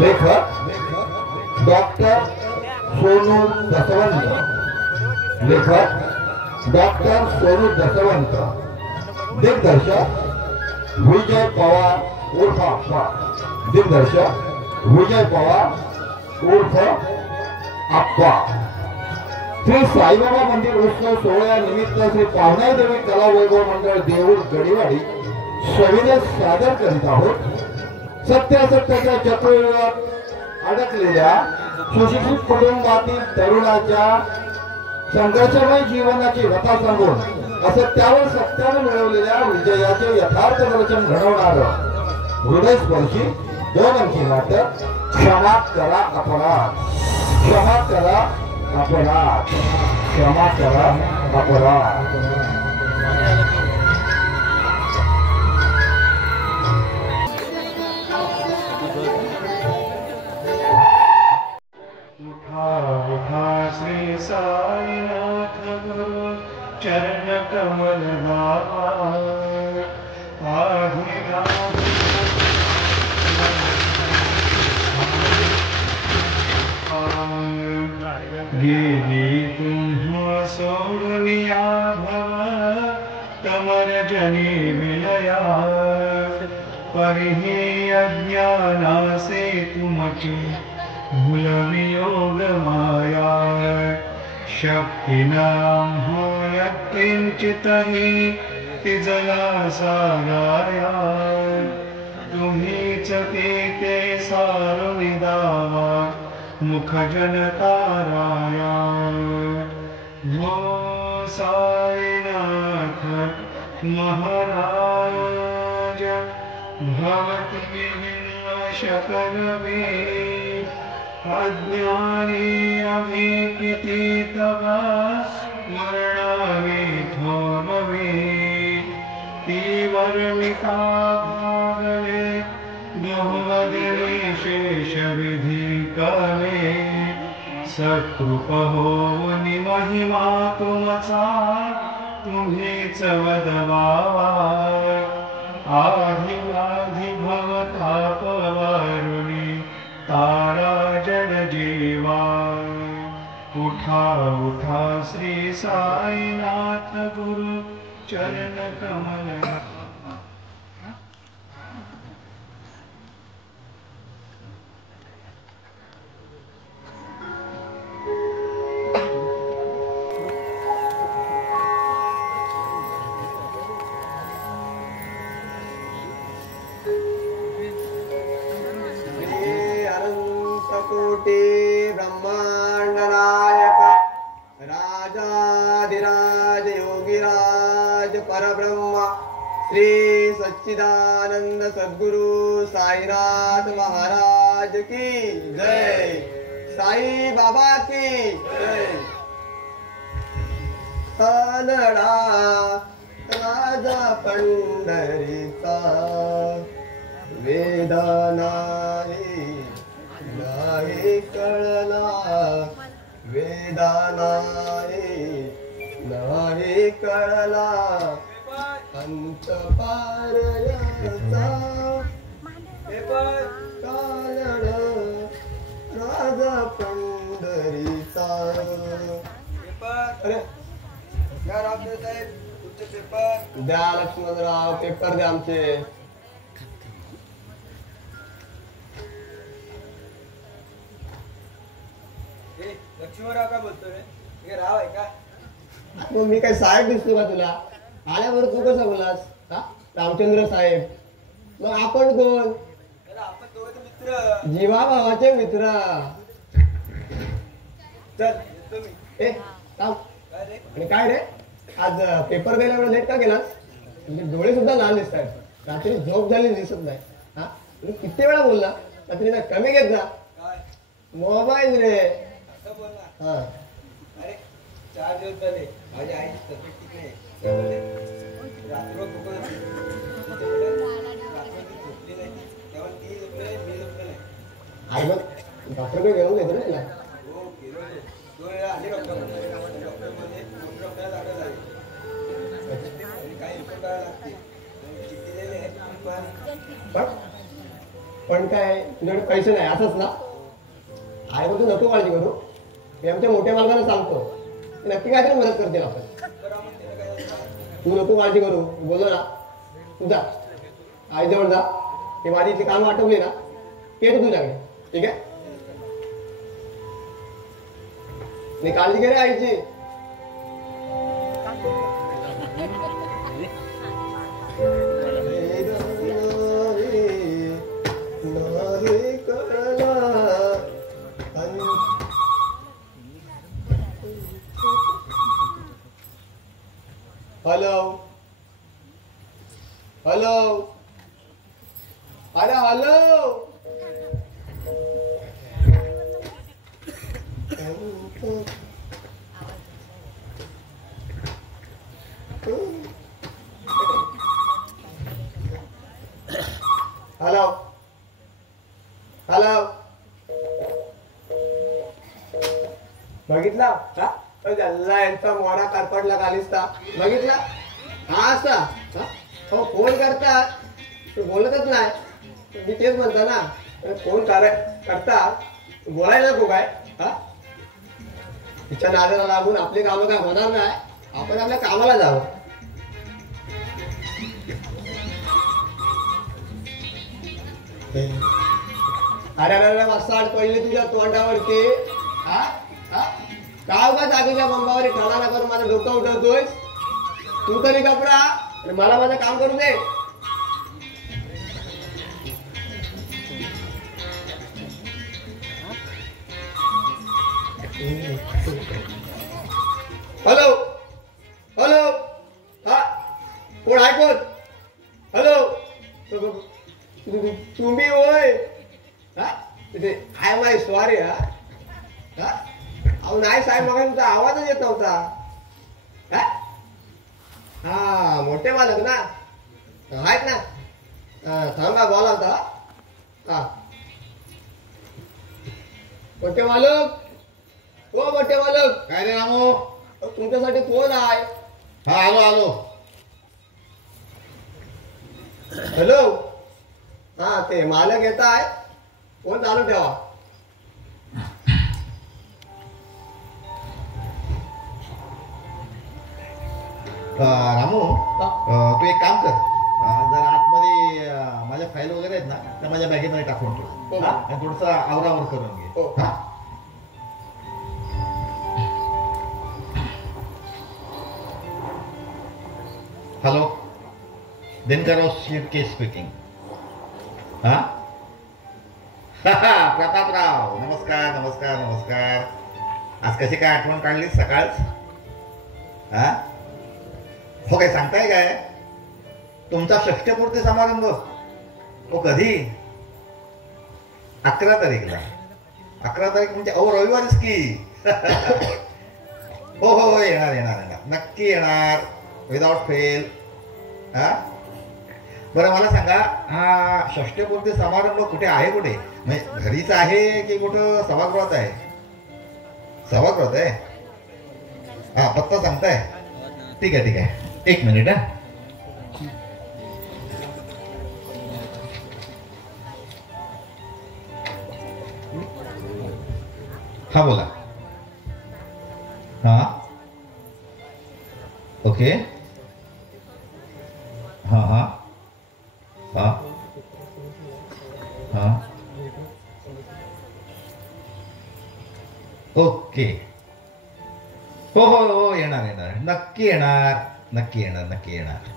लेखक डॉक्टर सोनू दसवंत, लेखक डॉक्टर सोनू दसवंत, दिग्दर्शक विजय पवार उर्फ अप्पा, दिग्दर्शक विजय पवार उर्फ अप्पा। श्री साईबाबा मंदिर उत्सव सोहळ्यानिमित्त श्री पावनाई देवी कला वैभव मंडळ देऊळ गडीवाडी सविनय सादर करीत आहोत। सत्यासत्याच्या चक्रीवर अडकलेल्या सुशिक्षित कुटुंबातील तरुणाच्या संघर्षमय जीवनाची व्यथा सांगून असत्यावर सत्याने मिळवलेल्या विजयाचे यथार्थ दर्शन घडवणार हृदयस्पर्शी 2 अंकी नाटक क्षमा करा अपराध, क्षमा करा अपराध, क्षमा करा अपराध। श्री साईनाथ गुरु चरण कमल गेली तुम्हा सोडुनिया भव तमर जनी विलया परिही अज्ञानासे तुमची भूलवियोग माया शक्ती नाम किंचितही तिजला साराया तुम्हीच ते सारुणी दावा मुख जनताराया हो साईनाथ महाराज भवती शकलवे अज्ञानी अभिकिती तव मरणावे थोरवे ती वर्मिका भागले बहुवदने शेष विधी कले सत्कृप होनी महिमा तुमचा तुम्हीच वदवावा आधिवाधी भवताप वारुणी तारा जन जीवा उठा उठा श्री साईनाथ गुरु चरण कमल। ब्रह्मांड नायक राजाधिराज योगिराज परब्रह्म श्री सच्चिदानंद सद्गुरु साईनाथ महाराज की जय, साई बाबा की जय। तानडा राजा पंढरीचा वेदना नाही कळला, वेदना नाही कळला अंत पारयाचा कालड राजा पंढरीचा। अरे द्या रामदेव साहेब तुमचे पेपर द्या, लक्ष्मणराव पेपर द्या आमचे। लक्ष्मणराव का बोलतोय? हे राव आहे का? मग मी काय साहेब दिसतो का तुला? आल्यावर तू कसा बोलास? रामचंद्र साहेब, मग आपण कोण? आपण दोघं मित्र, जीवा भावाचे मित्र। चल येतो मी। आणि काय रे, आज पेपर द्यायला एवढं लेट का केलास? म्हणजे डोळे सुद्धा लाल दिसत आहेत, रात्री झोप झाली दिसत नाही। हा तुम्ही किती वेळा बोलला? रात्री कमी घेत जा मोबाईल रे। बोलला अरे 4 दिवस झाले माझी आईची तब्येत ठीक नाही, रात्रभर झोपली नाही, तेव्हा ती झोपले मी झोपले नाही। आई मग डॉक्टरकडे घेऊन येतो ना तिला? हो गेलो, 2 वेळा आले डॉक्टर मध्ये डॉक्टर दाखल झाले आणि काही रिपोर्ट करायला लागते, चिठ्ठी दिली आहे। पण काय तुझ्याकडे पैसे नाही असंच ना? आहे तू नको काळजी करू. मी आमच्या मोठ्या मालकाला सांगतो, ते नक्की काहीतरी मदत करतील आपण. तू नको काळजी करू, बोललो ना. तू जा आईजवळ जा, ते माझी जी कामं आठवली ना ते तू तुझ्याकडे. ठीक आहे? मी काळजी घे रे आईची. हॅलो हॅलो अरे हॅलो. Hello hello. बघितला का? जल्ला यांचा मोडा कारपडला कालिस्ता. बघितला हा असा हो फोन करतात तू बोलतच नाही. मी तेच म्हणतो ना, फोन करतात बोलायला नको काय? हा तिच्या नादाला लागून आपली कामं काय होणार नाही. आपण आपल्या कामाला जावं. अरे अरे मसाड पडली तुझ्या तोंडावरती. हा हा का उगा जागेच्या बंबावर ठराणा करून माझं डोकं उठवतोय? तू तरी कपडा मला माझं काम करू दे. हॅलो हॅलो हा कोण आहे कोण? हॅलो तुम्ही होय? हा आय माय सॉरी. हा अहो नाही साहेब, मग तुमचा आवाजच येत नव्हता. हा मोठे मालक ना आहेत ना? थांबा बोला होता. हा मोठे मालक. हो मोठे मालक. काय रे रामू? तुमच्यासाठी फोन आहे. हा आलो आलो. हॅलो हा ते मालक येत आहे. फोन चालू ठेवा. रामू तू एक काम कर, जरा आतमध्ये माझ्या फाईल वगैरे आहेत ना त्या माझ्या बॅगेमध्ये टाकून ठेव. आणि थोडस आवरावर करून घे. Hello Dinkarrao Shirke speaking. हा प्रतापराव नमस्कार नमस्कार नमस्कार. आज कशी काय आठवण काढली सकाळच? हा हो काय सांगताय काय? तुमचा षष्ठपूर्ती समारंभ हो कधी? 11 तारीखला. 11 तारीख म्हणजे रविवारच की. हो हो हो येणार येणार येणार नक्की येणार विदाउट फेल. हा बरं मला सांगा, हा षष्ठपूर्ती समारंभ कुठे आहे? कुठे म्हणजे घरीच आहे की कुठं सभागृहात आहे? सभागृहात आहे. हा पत्ता सांगताय? ठीक आहे ठीक आहे, एक मिनिट. हा बोला. हा ओके. हा हा हा हा ओके. हो हो हो येणार येणार नक्की येणार नक्की येणार नक्की येणार.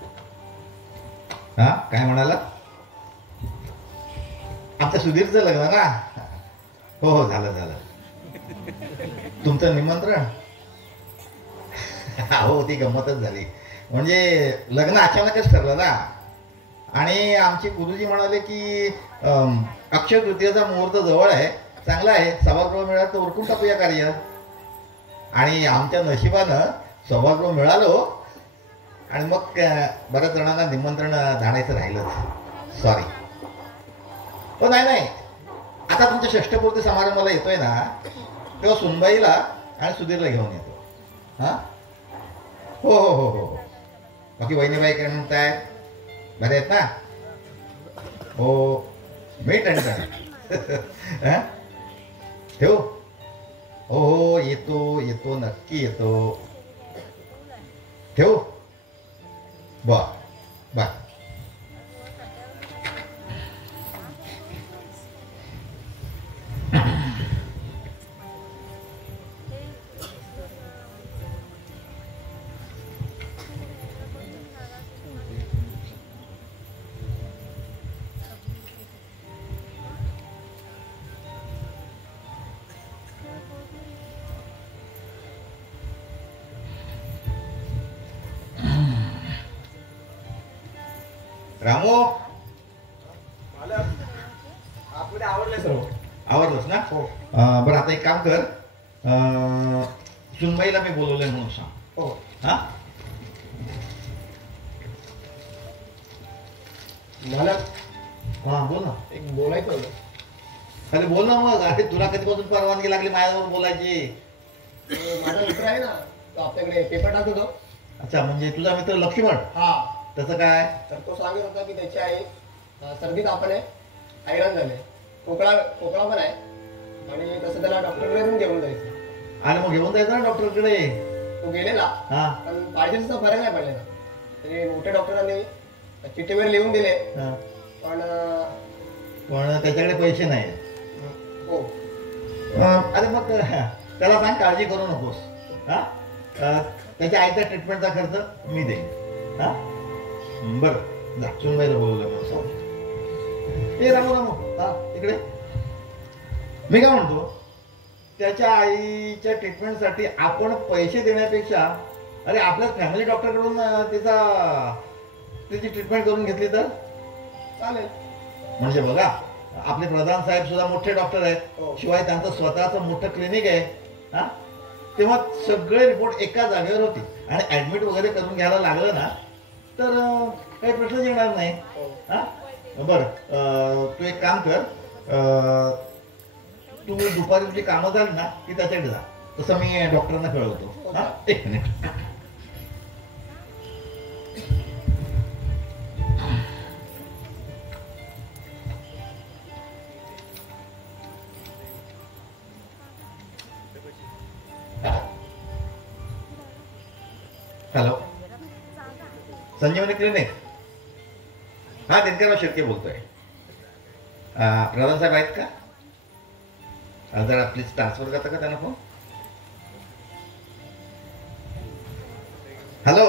हा काय म्हणाला? आमच्या सुधीरचं लग्न ना? हो हो झालं झालं. तुमचं निमंत्रण? हो ती गंमतच झाली. म्हणजे लग्न अचानकच ठरलं ना. आणि आमचे गुरुजी म्हणाले की अक्षय तृतीयेचा मुहूर्त जवळ आहे, चांगला आहे, सभागृह मिळालं तर उरकून टाकूया कार्य. आणि आमच्या नशिबानं सभागृह मिळालो. आणि मग बऱ्याच जणांना निमंत्रण जाण्याचं राहिलंच. सॉरी. हो नाही नाही आता तुमच्या षष्ठपूर्ती समारंभाला येतोय ना, तेव्हा सुनबाईला आणि सुधीरला घेऊन येतो. हा हो हो हो हो. बाकी वहिनीबाई काय म्हणताय? बरे आहेत ना? हो मी टणटण. हा? ठेवू? हो हो येतो येतो नक्की येतो. ठेवू? बर बर. रामू आपल्याला आवडलंय सर्व. आवडलंच ना? हो. बरं आता एक काम कर, सुनबाईला मी बोलवलंय म्हणून सांग. हो. हा? मला हा बोल ना. एक बोलायचं होतं. अरे बोल ना मग. अरे तुला कधीपासून परवानगी लागली माझ्याबरोबर बोलायची? माझा मित्र आहे ना, तो आपल्याकडे पेपर टाकतो. अच्छा, म्हणजे तुझा मित्र लक्ष्मण? हा. त्याचं काय? तर तो सांगत होता की त्याची आई सर्दी तापाने हैराण झाले, खोकला पण आहे आणि तसं त्याला डॉक्टरकडे घेऊन जायचं. आणि मग घेऊन जायचं ना डॉक्टरकडे. तो गेलेला, हा पण पाहिजे तसा फरक नाही पडलेला. तरी मोठ्या डॉक्टरांनी चिठ्ठीवर लिहून दिले, हा. पण पण त्याच्याकडे पैसे नाही. हो. अरे मग त्याला सांग काळजी करू नकोस. हा? त्याच्या आईचा ट्रीटमेंटचा खर्च मी देईन. हा बरं जा, सुनबाईला बोलवलं म्हणून सांग. ए रामू रामू, हा इकडे. मी काय म्हणतो, त्याच्या आईच्या ट्रीटमेंटसाठी आपण पैसे देण्यापेक्षा अरे आपल्याच फॅमिली डॉक्टरकडून त्याची ट्रीटमेंट करून घेतली तर चालेल. म्हणजे बघा, आपले प्रधान साहेब सुद्धा मोठे डॉक्टर आहेत, हो. शिवाय त्यांचं स्वतःचं मोठं क्लिनिक आहे. हा तेव्हा सगळे रिपोर्ट एका जागेवर होती आणि ऍडमिट वगैरे करून घ्यायला लागलं ना तर काही प्रश्नच येणार नाही. हो. हा बरं, तू एक काम कर, तू दुपारी तुझी कामं झाली ना की त्याच्याकडे जा. तसं मी डॉक्टरांना कळवतो. हा एक मिनिट. हॅलो, संजीवनी क्लिनिक. हा दिनकरराव शेळके बोलतोय. प्रधान साहेब आहेत का? जरा प्लीज ट्रान्सफर करता का त्यांना फोन? हॅलो,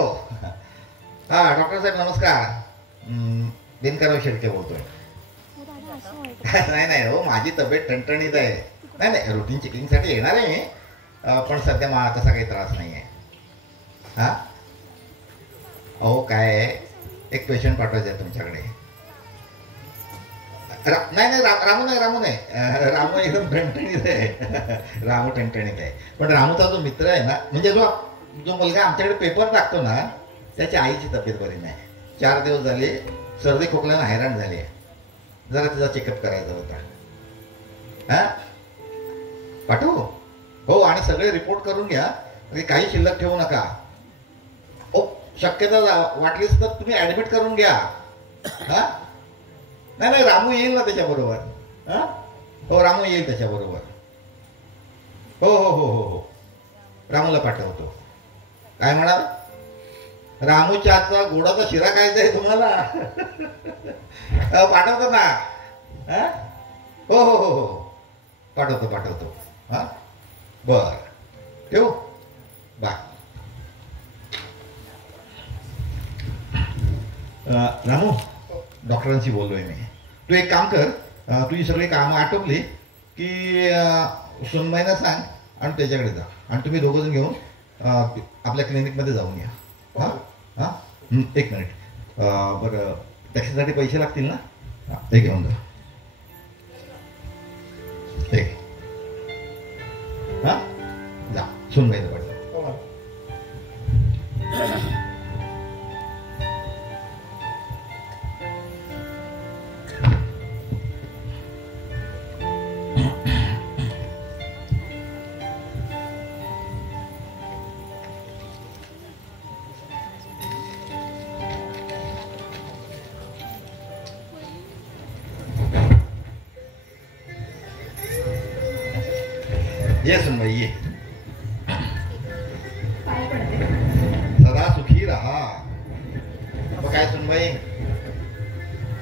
हा डॉक्टर साहेब नमस्कार. दिनकरराव शेळके बोलतोय. नाही नाही हो, माझी तब्येत टणटणीत आहे. नाही नाही, रुटीन चेकिंगसाठी येणार आहे मी, पण सध्या मला तसा काही त्रास नाही आहे. हा अहो काय आहे, एक पेशंट पाठवायचं आहे तुमच्याकडे. नाही नाही रामू नाही, रामू एकदम टणटणीत आहे. रामू टणटणीत आहे, पण रामूचा जो मित्र आहे ना, म्हणजे जो मुलगा आमच्याकडे पेपर टाकतो ना, त्याच्या आईची तब्येत बरी नाही. 4 दिवस झाले सर्दी खोकल्यानं हैराण झाली आहे. जरा तिचा चेकअप करायचा होता. हा पाठवू? हो, आणि सगळे रिपोर्ट करून घ्या, काही शिल्लक ठेवू नका. ओ शक्यता वाटलीच तर तुम्ही ऍडमिट करून घ्या. हा नाही नाही, रामू येईल ना त्याच्याबरोबर. हा हो, रामू येईल त्याच्याबरोबर. हो हो हो हो हो, रामूला पाठवतो. काय म्हणाल? रामूच्या हातचा गोडाचा शिरा खायचा आहे तुम्हाला? पाठवतो ना. हा हो हो हो हो, पाठवतो. हा बर, ठेवू? बाय. रामू, डॉक्टरांशी बोललोय मी. तू एक काम कर, तुझी सगळी कामं आटोपली की सुनबाईंना सांग आणि त्याच्याकडे जा, आणि तुम्ही दोघं जण घेऊन आपल्या क्लिनिकमध्ये जाऊन या. हा हा एक मिनिट. बरं, टॅक्सीसाठी पैसे लागतील ना? ते घेऊन जा. ठीक. हा जा, सुनबाईला पाठवा. ये सुनबाई ये, पाय पडते. सदा सुखी राहा. मग काय सुनबाई,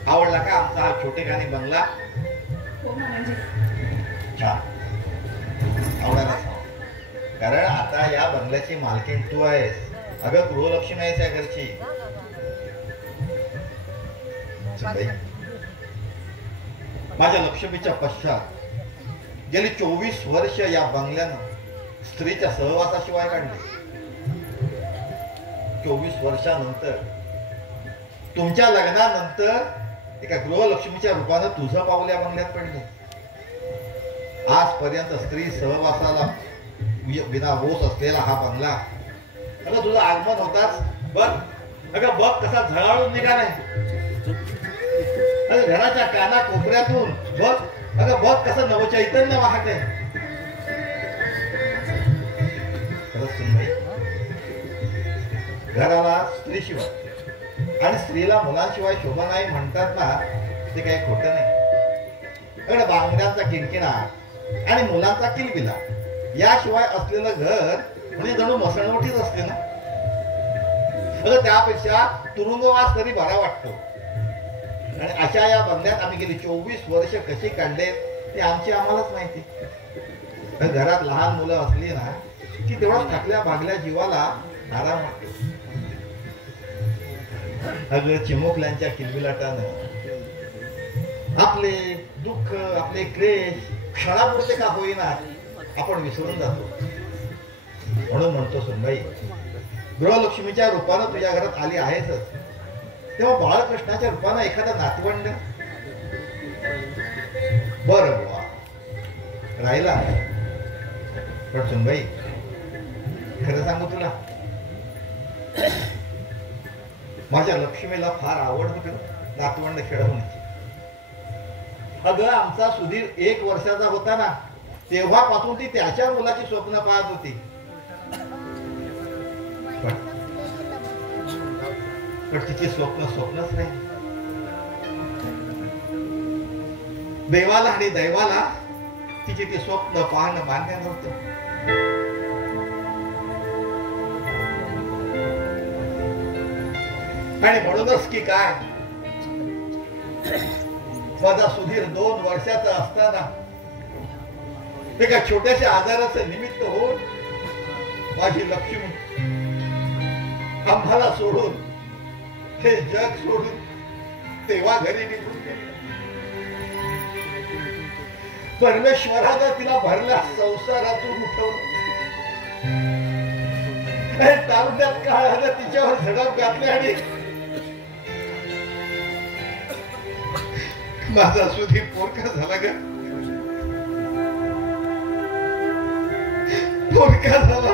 आवडला का आमचा हा छोटेखानी बंगला? हो मामाजी. छान, आवडायला हवा. कारण आता या बंगल्याची मालकीण तू आहेस. अगं गृहलक्ष्मी आहेस या घरची. सुनबाई, माझ्या लक्ष्मीच्या पश्चात गेली 24 वर्ष या बंगल्यानं स्त्रीच्या सहवासाशिवाय काढले. 24 वर्षानंतर तुमच्या लग्नानंतर एका गृहलक्ष्मीच्या रूपानं तुझं पाऊल या बंगल्यात पडले. आजपर्यंत स्त्री सहवासाला विना बोस असलेला हा बंगला, अगं तुझं आगमन होताच बघ, अगं बघ कसा झळाळून निघालाय. अगं घराच्या काना कोपऱ्यातून बघ, अगं बघ कसं नवचैतन्य वाहत आहे. खरंच सुनबाई, घराला स्त्रीशिवाय आणि स्त्रीला मुलांशिवाय शोभा नाही म्हणतात ना, ते काही खोटं नाही. अगं बांगड्यांचा किणकिणा आणि मुलांचा किलबिला याशिवाय असलेलं घर म्हणजे जणू मसणवटीच असते ना. अगं त्यापेक्षा तुरुंगवास तरी बरा वाटतो. आणि अशा या बंगल्यात आम्ही गेली 24 वर्ष कशी काढलेत ते आमची आम्हालाच माहिती. घरात लहान मुलं असली ना की तेवढा थकल्या भागल्या जीवाला आराम वाटतो. अगं चिमुकल्यांच्या किलबिलाटानं आपले दुःख, आपले क्लेश क्षणापुरते का होईना आपण विसरून जातो. म्हणून म्हणतो सुनबाई, गृहलक्ष्मीच्या रूपानं तुझ्या घरात आली आहेसच, तेव्हा बाळकृष्णाच्या रूपानं एखादा नातवंड बरं बुवा राहिला. पण सुनबाई, खरं सांगू तुला, माझ्या लक्ष्मीला फार आवड होती नातवंड खेळवण्याची. अगं आमचा सुधीर 1 वर्षाचा होता ना, तेव्हापासून ती त्याच्या मुलाची स्वप्न पाहत होती. पण तिची स्वप्नच नाही. देवाला आणि दैवाला तिची ती स्वप्न पाहणं मान्य नव्हतं. आणि म्हणूनच की काय, माझा सुधीर 2 वर्षाचा असताना एका छोट्याशा आजाराचं निमित्त होऊन माझी लक्ष्मी आम्हाला सोडून, हे जग सोडून तेव्हा घरी निघून गेली. परमेश्वरानं तिला भरल्या संसारातून उठवलं. तारुण्यात काळानं तिच्यावर झडप घातली आणि माझा सुधीर पोरका झाला ग, पोरका झाला.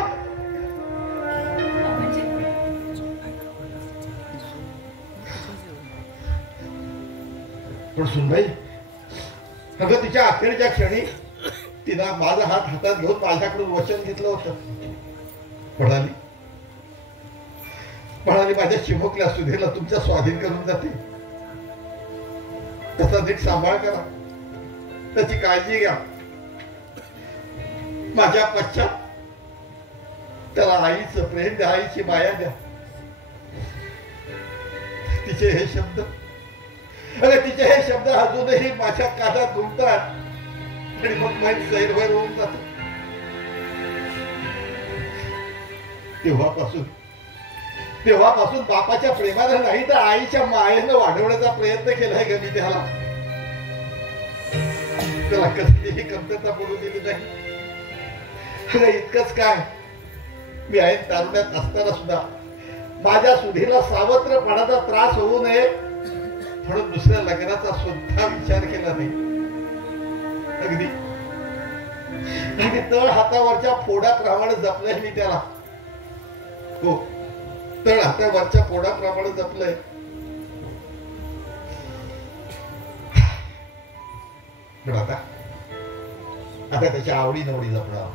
पण सुनबाई, अगं तिच्या अखेरच्या क्षणी तिनं माझा हात हातात घेऊन माझ्याकडून वचन घेतलं होतं. म्हणाली माझ्या चिमुकल्या सुधीरला तुमच्या स्वाधीन करून जाते, त्याचा नीट सांभाळ करा, त्याची काळजी घ्या. माझ्या पश्चात त्याला आईचं प्रेम द्या, आईची माया द्या. तिचे हे शब्द, अरे तिचे हे शब्द अजूनही माझ्या कानात घुमतात आणि मग मन सैरभर होऊन जात. तेव्हापासून बापाच्या प्रेमानं नाही तर आईच्या मायेनं वाढवण्याचा प्रयत्न केलाय ग मी त्याला कधीही कमतरता पडू दिली नाही. इतकंच काय, मी आहे तारुण्यात असताना सुद्धा माझ्या सुधीला सावत्रपणाचा त्रास होऊ नये म्हणून दुसऱ्या लग्नाचा सुद्धा विचार केला नाही. अगदी तळ हातावरच्या फोडाप्रमाणे जपलंय मी त्याला. हो, तळ हातावरच्या फोडाप्रमाणे जपलंय. पण आता त्याच्या आवडी निवडी जपणं.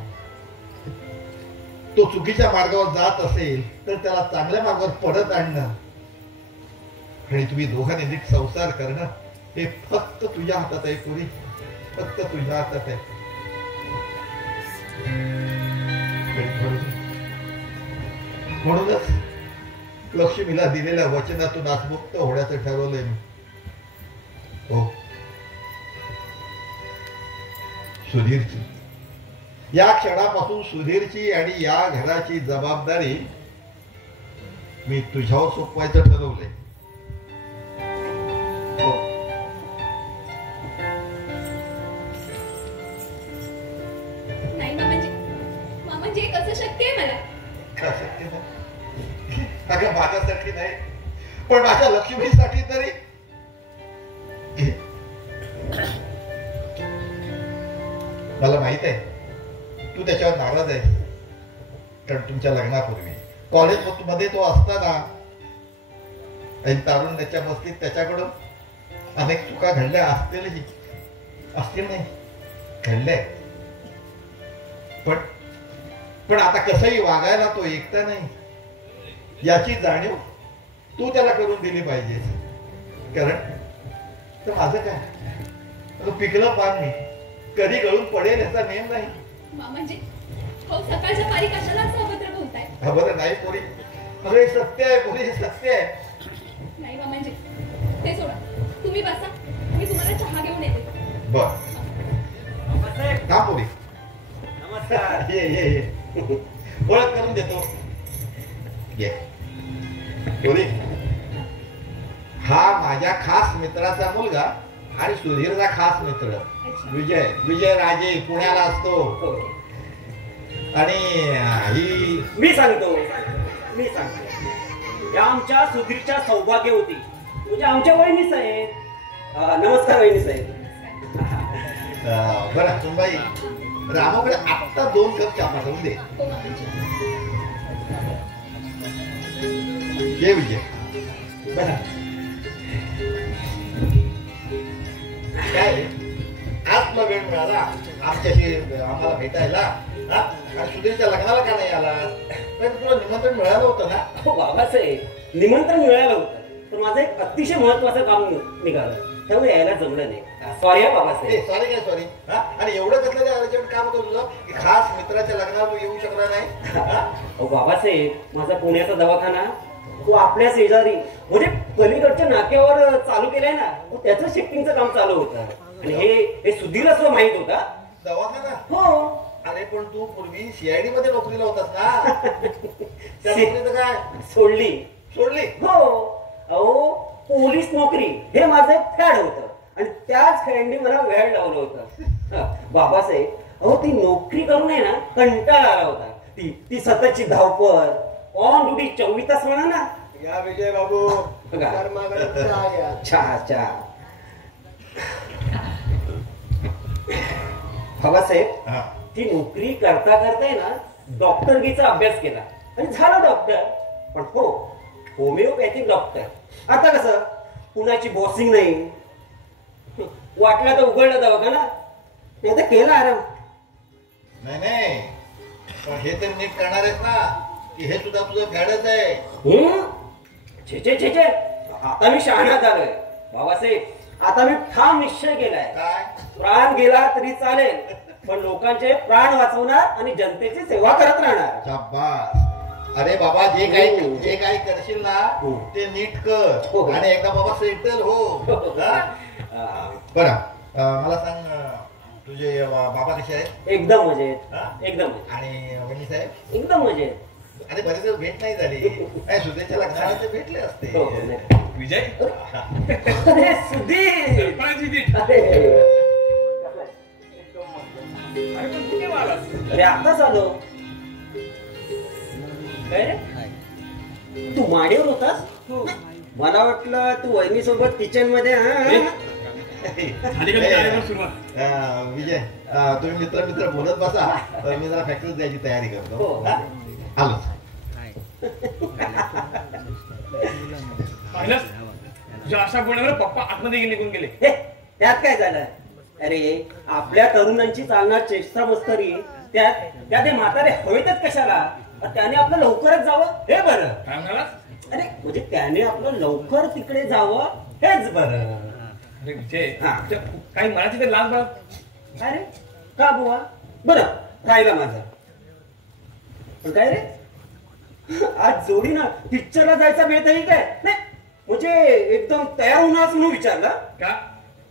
तो चुकीच्या मार्गावर जात असेल तर त्याला चांगल्या मार्गावर परत आणणं आणि तुम्ही दोघांनी नीट संसार करणं हे फक्त तुझ्या हातात आहे पुरी, फक्त तुझ्या हातात आहे. म्हणूनच लक्ष्मीला दिलेल्या वचनातून आत्मुक्त होण्याचं ठरवलंय मी. हो, सुधीरची, या क्षणापासून सुधीरची आणि या घराची जबाबदारी मी तुझ्यावर सोपवायचं ठरवलंय. हो. नाही मामाजी कसं शक्य आहे मला? का शक्य नाही? अगं माझ्यासाठी नाही, पण माझ्या लक्ष्मीसाठी तरी. मला माहित आहे तू त्याच्यावर नाराज आहे, कारण तुमच्या लग्नापूर्वी कॉलेज मध्ये तो असताना तारुण्याच्या मस्तीत त्याच्याकडून अनेक चुका घडल्या असतीलही, असतील नाही घडल्या. पण आता कसंही वागायला तो एकटा नाही, याची जाणीव तू त्याला करून दिली पाहिजे. कारण तर माझं काय, पिकलं पान मी कधी गळून पडेल याचा नेम नाही. मामाजी हो, सकाळच्या पारी कशाला असं अभद्र बोलताय? अभद्र नाही पोरी, अरे सत्य आहे पोरी, हे सत्य आहे. नाही मामाजी, ते सोडा, तुम्ही बसा, मी तुम्हाला चहा घेऊन येते. बर का पोरी, नमस्कार. ये ये ये, ओळख करून देतो. ये पोरी, हा माझ्या खास मित्राचा मुलगा आणि सुधीरचा खास मित्र विजय राजे, पुण्याला असतो. आणि ही मी सांगतो या आमच्या सुधीरच्या सौभाग्यवती म्हणजे आमच्या वहिनीच आहेत. नमस्कार वहिनी साहेब. बरं सुनबाई, रामाकडे आत्ता 2 कप चहा पाठवून दे. हो मामाजी. ये विजय. काय आज तुला वेळ मिळाला आमच्याशी आम्हाला भेटायला? आणि सुधीरच्या लग्नाला का नाही आला? पण तुला निमंत्रण मिळालं होतं ना? हो बाबासाहेब, निमंत्रण मिळालं होतं, तर माझं एक अतिशय महत्वाचं काम निघालं, त्यामुळे यायला जमलं नाही. सॉरी बाबासाहेब. सॉरी काय सॉरी. आणि एवढं कसलं अर्जंट काम होतं तुझं की खास मित्राच्या लग्नाला तू येऊ शकला नाही? हो बाबासाहेब, माझा पुण्याचा दवाखाना तो आपल्या शेजारी म्हणजे पलीकडच्या नाक्यावर चालू केलाय ना, त्याचं शिफ्टिंगचं काम चालू होतं. आणि हे सुधीर असं माहित होता. दवाखाना? हो. अरे पण तू पूर्वी सीआयडी मध्ये नोकरीला होतास ना? त्या नोकरीचं काय सोडली? हो. अहो, पोलीस नोकरी हे माझं एक फॅड होतं आणि त्याच फॅडनी मला वेळ लावलं होतं. बाबासाहेब, अहो ती नोकरी करून आहे ना कंटाळा आला होता. ती सततची धावपळ, ऑन ड्युटी 24 तास म्हणा ना. या विजय बाबू, चहा. बाबासाहेब, ती नोकरी करता आहे ना डॉक्टरकीचा अभ्यास केला आणि झाला डॉक्टर. पण हो, होमिओपॅथिक डॉक्टर. आता कसं कुणाची बॉसिंग नाही, वाटलं तर उघडलं दवाखाना, नाही तर केला आराम. नाही पण हे तर नीट करणार आहेस ना, की हे सुद्धा तुझं फॅडच आहे? छे, आता मी शहाणा झालोय बाबासाहेब. आता मी ठाम निश्चय केलाय, काय? प्राण गेला तरी चालेल, पण लोकांचे प्राण वाचवणार आणि जनतेची सेवा करत राहणार. शाबास. अरे बाबा, जे काही करशील ना ते नीट कर आणि एकदा बाबा सेटल हो. बरं, मला सांग, तुझे बाबा कसे आहेत? एकदम मजेत. एकदम. आणि वहिनी साहेब? एकदम मजेत. अरे बरेच दिवस भेट नाही झाली. सुधीरच्या लग्नाला ते भेटले असते. विजय, अरे सुधीर, अरे आताच आलो. काय रे, तू माडीवर होतास? मला वाटलं तू वहिनी सोबत किचन मध्ये. विजय, तुम्ही मित्र बोलत बसा, मी जरा फॅक्टरीत जायची तयारी करतो. आलो. तुझ्या अशा बोलण्यावर पप्पा आतमध्ये निघून गेले. त्यात काय झालं? अरे आपल्या तरुणांची चालणार चेष्टा मस्करी, त्यात हे म्हातारे हवेतच कशाला? त्याने आपलं लवकरच जावं हे बरं. काय म्हणाला? अरे म्हणजे त्याने आपलं लवकर तिकडे जावं हेच बरं. अरे विजय, काही मनाची तर लाज बाळ. अरे का बुवा? बरं, राहिला माझा. पण काय रे, आज जोडी ना पिक्चरला जायचा वेळ तरी काय नाही, म्हणजे एकदम तयार होणार म्हणून विचारला का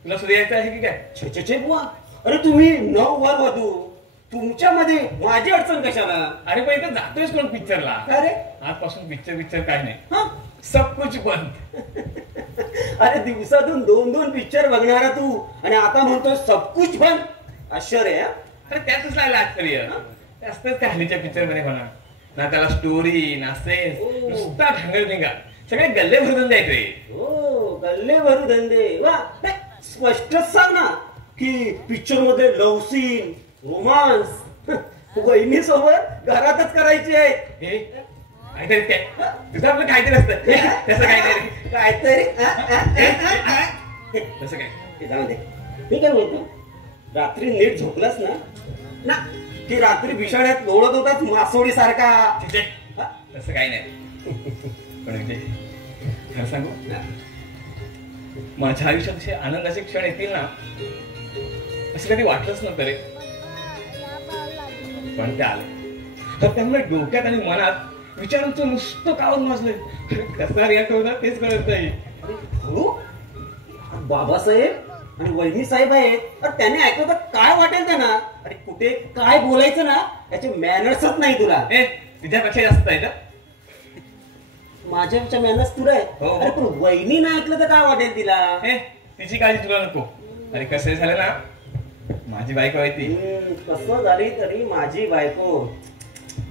तुला सुद्धा यायचं आहे की काय? छे छे छे बुवा, अरे तुम्ही नववार वधू, तुमच्यामध्ये माझी अडचण कशाला? अरे पण इथं जातोयस कोण पिक्चरला? काय रे? आजपासून पिक्चर काय नाही, हा? सब कुछ बंद. अरे दिवसातून 2-2 पिक्चर बघणारा तू आणि आता म्हणतोय सब कुछ बंद. आश्चर्य. अरे त्यातच लागलं आश्चर्य. जास्तच त्या हल्लीच्या पिक्चर मध्ये म्हणा ना, त्याला स्टोरी ना सेन्स, नुसता ढंगल ढिंगा, सगळे गल्ले भरून द्यायचे. हो, गल्ले भरू धंदे. वा, स्पष्टच सांग ना की पिक्चर मध्ये लव्ह सीन, रोमांस वहिनी सोबत घरातच करायची आहे. हे काहीतरी काय तुझं आपलं काहीतरी असतं तसं काहीतरी काहीतरी तसं काय. ते जाऊ दे. मी काय बोलतो, रात्री नीट झोपलास ना ना की रात्री बिछाड्यात लोळत होताच मासोडी सारखा. तिथे तसं काही नाही. पण विजय खरं सांगू, माझ्या आयुष्यात असे आनंदाचे क्षण येतील ना असं कधी वाटलंच नव्हतं रे, पण ते आले. तर त्यामुळे डोक्यात आणि मनात विचारांचं नुसतं कावून वाजलंय. कसं रिॲक्ट होतं तेच कळत नाही. हो, बाबासाहेब आणि वहिनी साहेब आहेत, तर त्याने ऐकलं तर काय वाटेल त्यांना? अरे कुठे काय बोलायचं ना त्याचे मॅनर्सच नाही तुला. ए तुझ्यापेक्षा जास्त आहे का? माझ्यापेक्षा मॅनर्स तुला आहे. हो. अरे पण वहिनी नाही ऐकलं तर काय वाटेल तिला? ए तिची काळजी तुला नको. अरे कसं झालं ना, माझी बायको आहे ती. कसं झाली तरी माझी बायको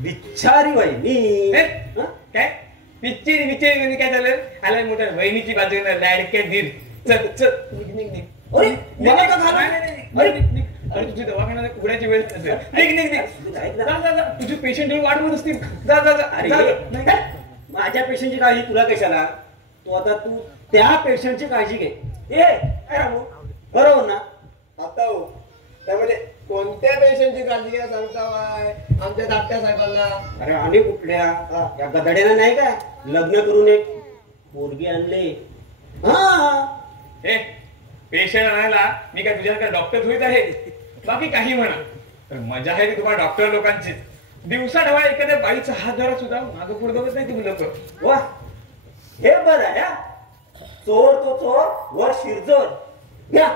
बिचारी वहिनी. हं? काय पिच्ची काय झालं? आलं मोठ्या बहिणीची बाजू लाडक्या धीर. चल चल निघ निघ निघ. अरे मला का झालं? अरे अरे तुझी दवाखान्यात उघड्याची वेळ नसेल. निघ निघ निघ. जा जा जा, तुझे पेशंट येऊन वाट बघत असतील. जा जा जा. अरे जा. नाही का? माझ्या पेशंटची काळजी तुला कशाला? तू त्या पेशंटची काळजी घे. काय रामू, बरोबर ना? आता हो त्यामध्ये कोणत्या पेशंटची काळजी घ्या सांगता वाय आमच्या धाकट्या साहेबांना? अरे आणि कुठल्या या गदड्यानं नाही का लग्न करून एक पोरगी आणले. हा, ए पेशंट आणायला मी काय तुझ्याकडे डॉक्टर थोडीच आहे. बाकी काही म्हणा तर मजा आहे की तुम्हाला डॉक्टर लोकांची. दिवसा ढवळा एखाद्या बाईचा हात धरा सुद्धा मागं पुढे बघत नाही तुम्ही लोक. वा, हे बरं आहे. चोर तो चोर वर शिरजोर. घ्या,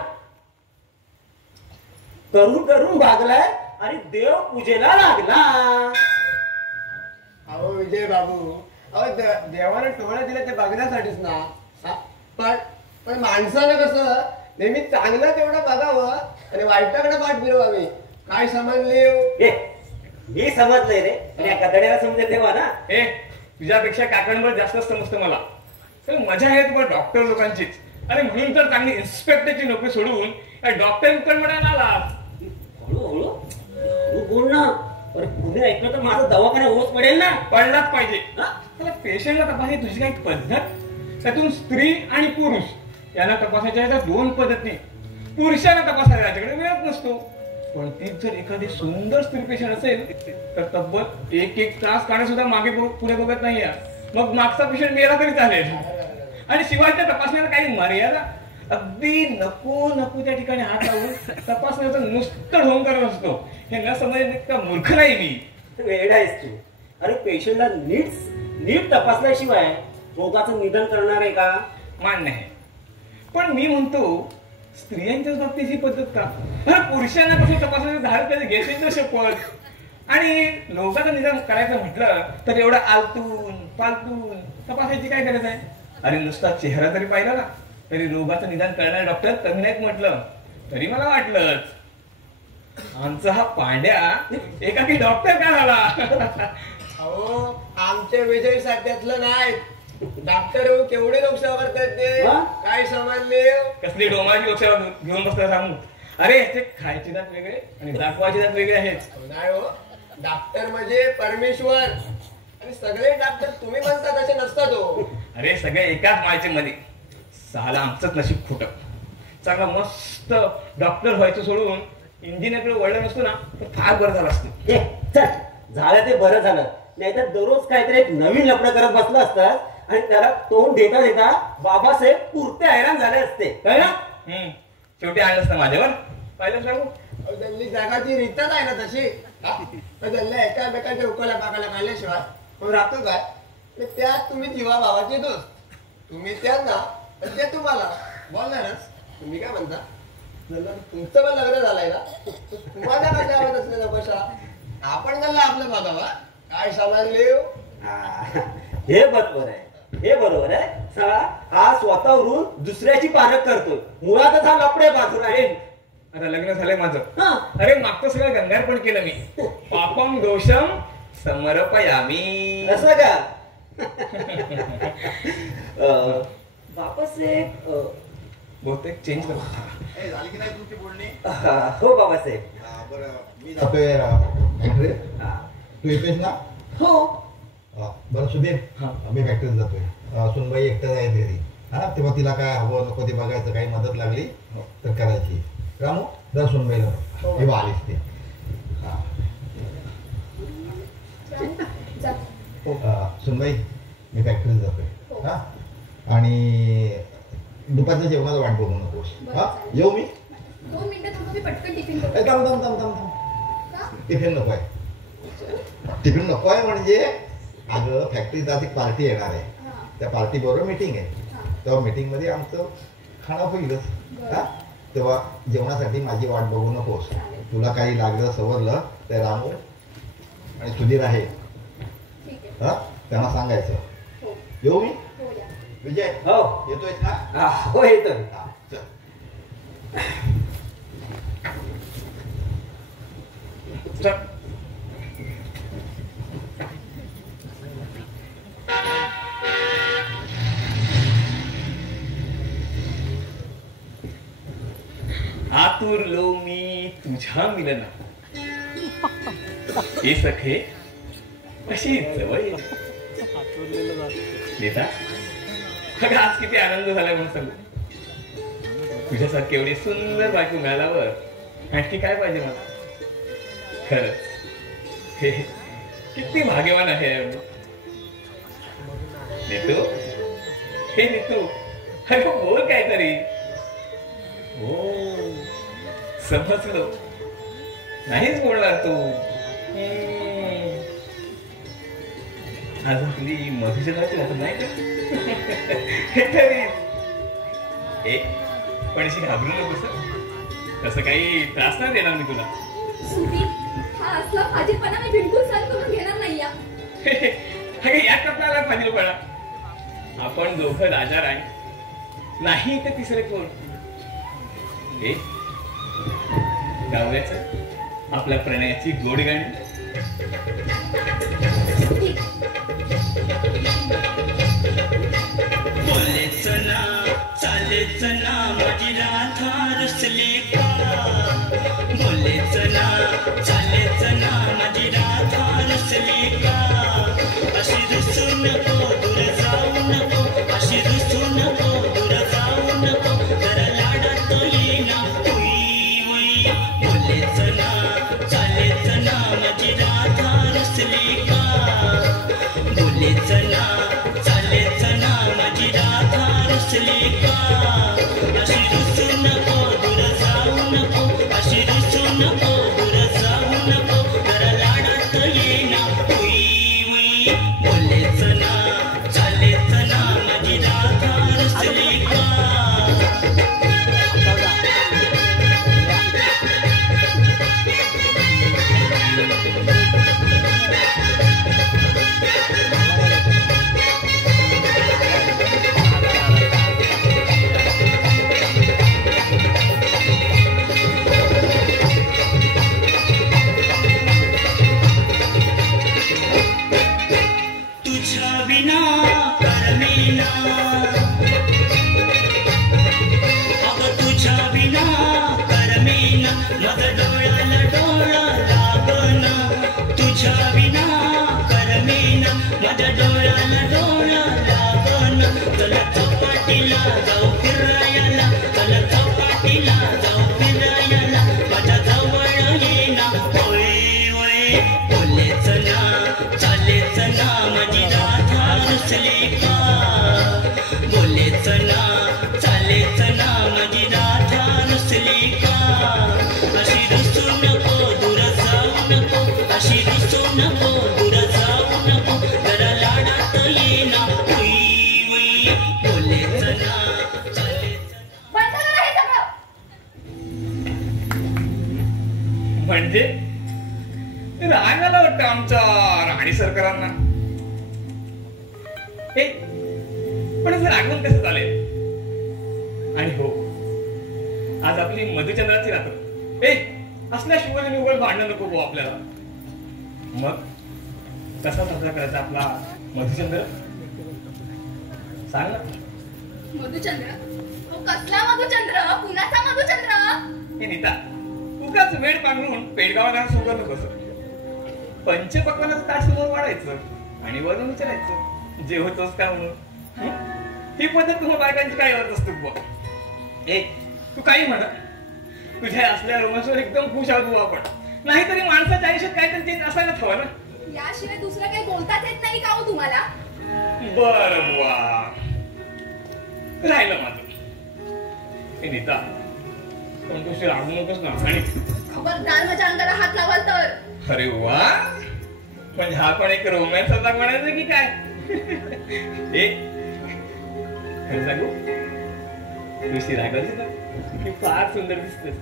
करून करून भागलाय आणि देव पूजेला लागला. अहो विजय बाबू, अहो देवाने टोळ्या दिल्या ते बघण्यासाठीच ना. हा? पण माणसानं कसं नेहमी चांगलं तेवढं बघावं आणि वाईटाकडे पाठ फिरवावी. काय समजले? मी समजलंय रे, पण या गदड्याला समजेल तेव्हा ना. ए तुझ्यापेक्षा काकांवर जास्त समजतं मला. तर मजा आहे तुम्हाला डॉक्टर लोकांचीच. अरे म्हणून तर चांगली इन्स्पेक्टरची नोकरी सोडून या डॉक्टर म्हणायला आला. हळूहळू हळू बोल ना. अरे पुढे ऐकलं तर माझा दवाखाना ओस पडेल ना. पडलाच पाहिजे. त्याला पेशंटला तपासायची तुझी काही पद्धत. त्यातून स्त्री आणि पुरुष यांना तपासायच्या ह्याच्या 2 पद्धती. पुरुषांना तपासायला त्याच्याकडे वेळच नसतो. पण तीच जर एखादी सुंदर स्त्री पेशंट असेल तर तब्बल 1-1 तास काढे सुद्धा मागे पुढे बघत नाहीये. मग मागचा पेशंट मेला तरी चालेल. आणि शिवाय त्या तपासण्याला काही मर्यादा अगदी नको नको त्या ठिकाणी हात लावून तपासण्याचं नुसतं ढोंग करत असतो. हे न समजणे का मूर्ख नाही मी. वेड आहेस तू. अरे पेशंटला नीट तपासल्याशिवाय रोगाचं निदान करणार आहे का? मान्य आहे. पण मी म्हणतो स्त्रियांच्याच बाबतीत ही पद्धत का? पुरुषांना कसं तपासायचं धाड कधी घेते तर शपथ. आणि लोकांचं निदान करायचं म्हटलं तर एवढं आलतून पालतून तपासायची काय गरज आहे? अरे नुसता चेहरा जरी पाहिला ना तरी रोगाचं निदान करणारे डॉक्टर कमी नाहीत म्हटलं तरी मला वाटलंच आमचा हा पांड्या एकाकी डॉक्टर का झाला. अहो आमच्या विजय साध्यातलं नाही. डॉक्टर केवढे लोकसेवा करतात ते. काय समजले? कसली डोंगराची लोकसेवा घेऊन बसता सांगू. अरे याचे खायचे दात वेगळे आणि दाखवायचे दात वेगळे आहेत. नाही हो, डॉक्टर म्हणजे परमेश्वर. आणि सगळे डॉक्टर तुम्ही म्हणता तसे नसतात हो. अरे सगळे एकाच माळचे मध्ये. साला आमचंच नशीब खोटं. चांगला मस्त डॉक्टर व्हायचं सोडून इंजिनियरकडे वळलं नसतो ना तर फार बरं झालं असतं. चल झालं ते बरं झालं. नाहीतर दररोज काहीतरी एक नवीन लफडं करत बसलं असतं आणि त्याला तोंड देता देता बाबासाहेब पुरते हैराण झाले असते. काय ना? शेवटी आणलंच ना माझ्यावर. पाहिलं सांगू अहो, त्यांनी जगाची रीतच आहे ना तशी तर त्यांना एकामेकांच्या उकळ्या पाकाला काढल्याशिवाय मग राहतो काय तर त्यात तुम्ही जीवा भावाचे दोस्त तुम्ही त्यांना आणि ते तुम्हाला बोलणारच तुम्ही काय म्हणता जर तुमचं पण लग्न झालंय ना तुम्हाला कशा आवडत असले कशा आपण त्यांना आपलं बघावा काय सामान लिहू हे बरोबर आहे हे बरोबर आहे सगळा हा स्वतःवरून दुसऱ्याची पारख करतोय मुळातच हा लपडे बाजूला आहे. आता लग्न झालंय माझं हा. अरे मागचं सगळं गंगार पण केलं मी पापम दोषम समर्पयामी असं का बाबासाहेब बहुतेक चेंज कर झाली की नाही तुमची बोलणी? हो बाबासाहेब बरं मी जातोय फॅक्टरीत. तू येतोयस ना? हो बरं सुधीर मी फॅक्टरीत जातोय. सुनबाई एकट्याच आहे घरी. हा तेव्हा तिला काय हवं नको ते बघायचं, काही मदत लागली तर करायची. रामू जर सुनबाईला हे आलीस ते सुनबाई मी फॅक्टरीत जातोय हा आणि दुपारच्या जेवणाला वाट बघू नकोस. हा येऊ मी 2 मिनिटं थांबा, मी पटकन टिफिन करते. थांब थांब थांब थांब थांब टिफिन नको आहे. टिफिन नको आहे म्हणजे अगं फॅक्टरीत आज एक पार्टी येणार आहे. त्या पार्टी बरोबर मीटिंग आहे. तेव्हा मीटिंग मध्ये आमचं खाणं होईलच. हा तेव्हा जेवणासाठी माझी वाट बघू नकोस. तुला काही लागलं सवरलं तर रामू आणि सुधीर आहे हा त्यांना सांगायचं. येऊ मी विजय? हो येतोयस ना? हो येतो. चल. आतुरलो मी तुझ्या मिलना हे सखे कशी जवळ नेता अगं आज किती आनंद झाला म्हणून सांगू. तुझ्यासारखी एवढी सुंदर बायको मिळाल्यावर आणखी काय पाहिजे मला. खरंच हे किती भाग्यवान आहे नेतू. हे नेतू अरे बोल काहीतरी. हो समजलो नाहीच बोलणार तू. आज आपली मधुजनाची वाटत नाही का? पण अशी घाबरू नकोस. तसं काही त्रास नाही देणार मी तुला. सुधीर, हा असला फाजीलपणा मी बिलकुल सहन करून घेणार नाही. अगं या कपड्याला फाजीलपणा. आपण दोघं राजा राणी नाही तर तिसरे कोण. हे गावाचं आपल्या प्रणयाची गोड गाणी. बोलेच ना चालेच ना माझी राधा रुसली का. बोलेच ना चालेच ना माझी राधा रुसली का. अशी रुसू नको दूर जाऊ नको. अशी रुसू नको दूर जाऊ नको. जरा लाडात येईना उई उई. बोलेच ना चालेच ना माझी राधा रुसली का. बोलेच ना चालेच ना माझी राधा रुसली का. अशी रुसू नको दूर जाऊ नको. अशी रुसू नको दूर जाऊ नको. जरा लाडात येईना उई उई. बोलेच ना चालेच ना माझी राधा रुसली का. तुझ्या विना करमेना. अगं तुझ्या विना करमेना. माझं डोळ्याला डोळा लागना. तुझ्या विना करमेना. माझ्या डोळ्याला डोळा लागना. चला चौपाटीला जाऊ फिरायला. चला चौपाटीला जाऊ फिरायला. माझ्या जवळ येना होय होय. बोलेच ना चालेच ना माझी राधा रुसली का. बोलेच ना चालेच ना माझी राधा रुसली का. म्हणजे राग आला वाटतं आमच्या राणी सरकारांना. हे पण असं रागवून कसं चालेल? आणि हो, आज आपली मधुचंद्राची रात्र. असल्या शिवाय निवड भांडण नको भाऊ आपल्याला. मग कसा साजरा करायचा आपला मधुचंद्र? सांग ना. मधुचंद्र? कसला मधुचंद्र? कुणाचा मधुचंद्र? हे नीता, उगाच वेळ पांघरून पेडगावाला सोबत नकोस. पंचपक्वानाचं ताट समोर वाढायचं आणि वरून विचारायचं जेवतोस का म्हणून. ही पद्धत तुम्हा बायकांची काय होत असतो बुवा. तू काही म्हणा, तुझ्या असल्या रोमांसवर एकदम खुश आहोत बुवा आपण. नाहीतरी माणसाच्या आयुष्यात काहीतरी चेंज असायला हवं ना. याशिवाय दुसरं काही बोलताच येत नाही का हो तुम्हाला? बर बुवा, राहिलं माझं. हे नीता, पण तू रागू नकोस ना. आणि खबरदार माझ्या अंगाला हात लावाल तर. अरे वा, म्हणजे हा पण एक रोमॅन्स होता म्हणायचं की काय? खरं सांगू, तुझी रागाची ना की फार सुंदर दिसतेस.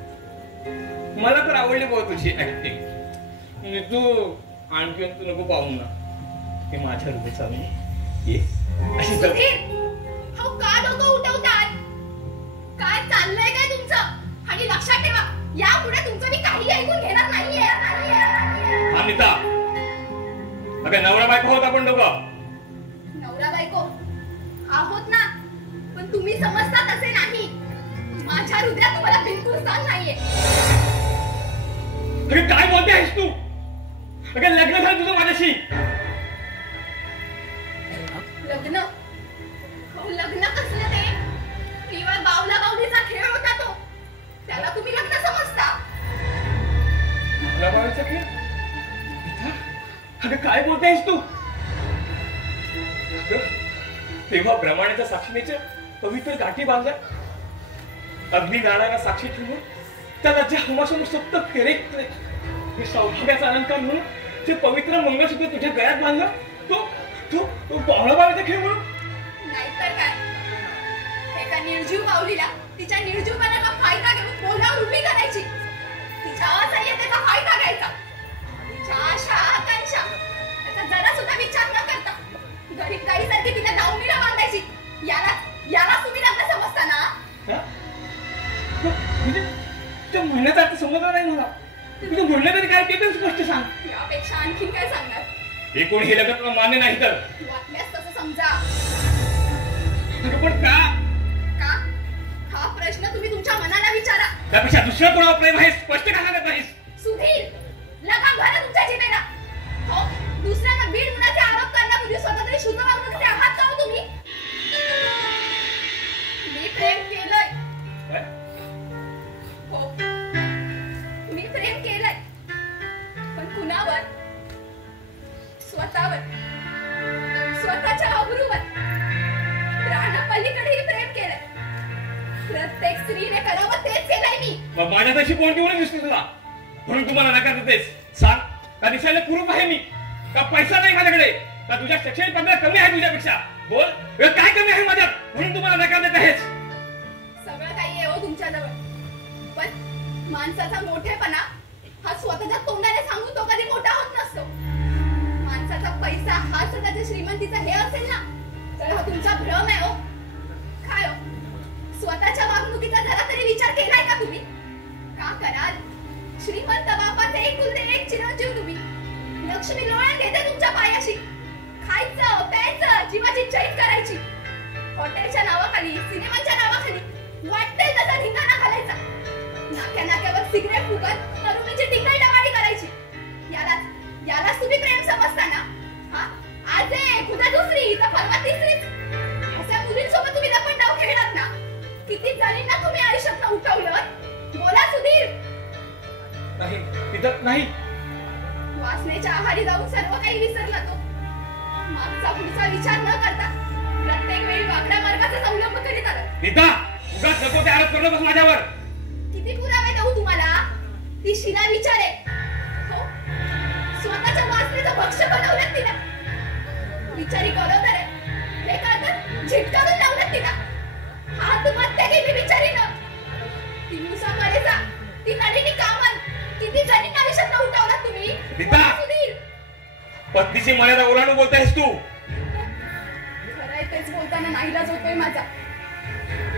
मला तर आवडली बाबा तुझी ऍक्टिंग. म्हणजे तू आणखीन तू नको पाहू ना, हे माझ्या हृदय चालू ये अशी का डोकं उठवतात? काय चाललंय काय तुमचं? आणि लक्षात ठेवा, यापुढे तुमचं मी काही ऐकून घेणार नाहीये. हा नीता, अगं नवरा बायको होत आपण दोघं. नवरा बायको आहोत ना, पण तुम्ही समजता तसे नाही. माझ्या हृदयात तुम्हाला बिलकुल स्थान नाहीये. अगं काय बोलते आहेस तू? अगं लग्न झालं तुझं माझ्याशी. लग्न? हो, लग्न कसलं ते? केवळ बावला बावलीचा खेळ होता तो. त्याला तुम्ही लग्न समजता? बावला बावलीचा खेळ? अगं काय बोलते आहेस तू? तेव्हा ब्रह्मांडाच्या साक्षीनेच्या पवित्र गाठी बांधल्या, अग्निदानाला साक्षी ठेवून त्याला ज्या हुमासमोर सप्त फेरे हे सौभाग्याचा अलंकार म्हणून जे पवित्र मंगळसूत्र तुझ्या गळ्यात बांधलं, तो बावळा बावलीचा खेळ म्हणून? नाहीतर काय, एका निर्जीव बावलीला तिच्या निर्जीवपणाचा फायदा घेऊन बोलावर उभी करायची. तिच्या असह्यतेचा फायदा घ्यायचा. तिच्या आशा आकांक्षा त्याचा जरा सुद्धा विचार न करता गरीब गाईसारखी तिला दावणीला बांधायची. याला तुम्ही लग्न समजता ना? म्हणजे त्या म्हणण्याचा अर्थ समजला नाही मला. तुझं म्हणलं तरी काय ते पण स्पष्ट सांग. यापेक्षा आणखीन काय सांगणार? हे कोण हे लग्न तुला मान्य नाही तर? वाटल्यास तसं समजा. पण का? हा प्रश्न तुम्ही तुमच्या मनाला विचारा. त्यापेक्षा दुसरं कोणावर प्रेम आहे स्पष्ट का सांगत नाहीस? सुधीर, लगाम घाला तुमच्या जिभेला. हो, दुसऱ्यांना बीड गुन्ह्याचे आरोप करण्यापूर्वी स्वतः तरी शुद्ध वागणुकीचे आहात का हो तुम्ही? मी प्रेम केलंय. हो, मी प्रेम केलंय, पण कुणावर? स्वतःवर, स्वतःच्या अब्रूवर, प्राणापलीकडेही प्रेम केलंय. प्रत्येक स्त्रीने करावं तेच केलंय मी. मग माझ्या तशी कोणती म्हणून दिसते तुला म्हणून तुम्हाला नकार देतेस? सांग, का दिसायला कुरूप आहे मी? का पैसा नाही माझ्याकडे? का तुझ्या शैक्षणिक पद्धत कमी आहे तुझ्यापेक्षा? बोल, काय कमी आहे माझ्यात म्हणून तुम्हाला नकार देत आहेस? सगळं काही आहे हो तुमच्याजवळ, पण माणसाचा मोठेपणा हा स्वतःच्या तोंडाने सांगून तो कधी मोठा होत नसतो. माणसाचा पैसा हा स्वतःच्या श्रीमंतीचा हे असेल ना, तर हा तुमचा भ्रम आहे हो. काय हो, स्वतःच्या वागणुकीचा जरा तरी विचार केलाय का तुम्ही? का कराल? श्रीमंत बापाचे एकुलते एक चिरंजीव तुम्ही. लक्ष्मी लोळण घेते तुमच्या पायाशी. खायचं प्यायचं जीवाची चैन करायची. हॉटेलच्या नावाखाली, सिनेमाच्या नावाखाली वाटेल तसा धिंगाणा घालायचा. नाक्या नाक्यावर सिगरेट फुकत तरुणीची टिंगलटवाणी करायची. यालाच तुम्ही प्रेम समजता ना? हा, आज एक उद्या दुसरी तर परवा तिसरीच. अशा मुलींसोबत तुम्ही लपंडाव खेळलात ना? किती जणींना तुम्ही आयुष्यात उठवलं? बोला सुधीर. नाही तिथं नाही. वासनेच्या आहारी जाऊन सर्व काही विसरला तो. मागचा पुढचा विचार न करता प्रत्येक वेळी वाकड्या मार्गाचा अवलंब करीत आला. नीता, उगाच नको ते आरोप करू नकोस माझ्यावर. किती पुरावे देऊ तुम्हाला? ती शिला विचारे. हो, स्वतःच्या वासनेचं भक्ष्य बनवलं तिला. विचारी गरोदर आहे हे कळतं झिटकारून लावलं तिला. आत्महत्या केली बिचारीनं. ती मुसाफरीचा, ती नलिनी कामन किती जणींना पत्नीची मर्यादा ओलांडून बोलतायस तू. खरंय तेच बोलताना नाईलाज होतोय माझा.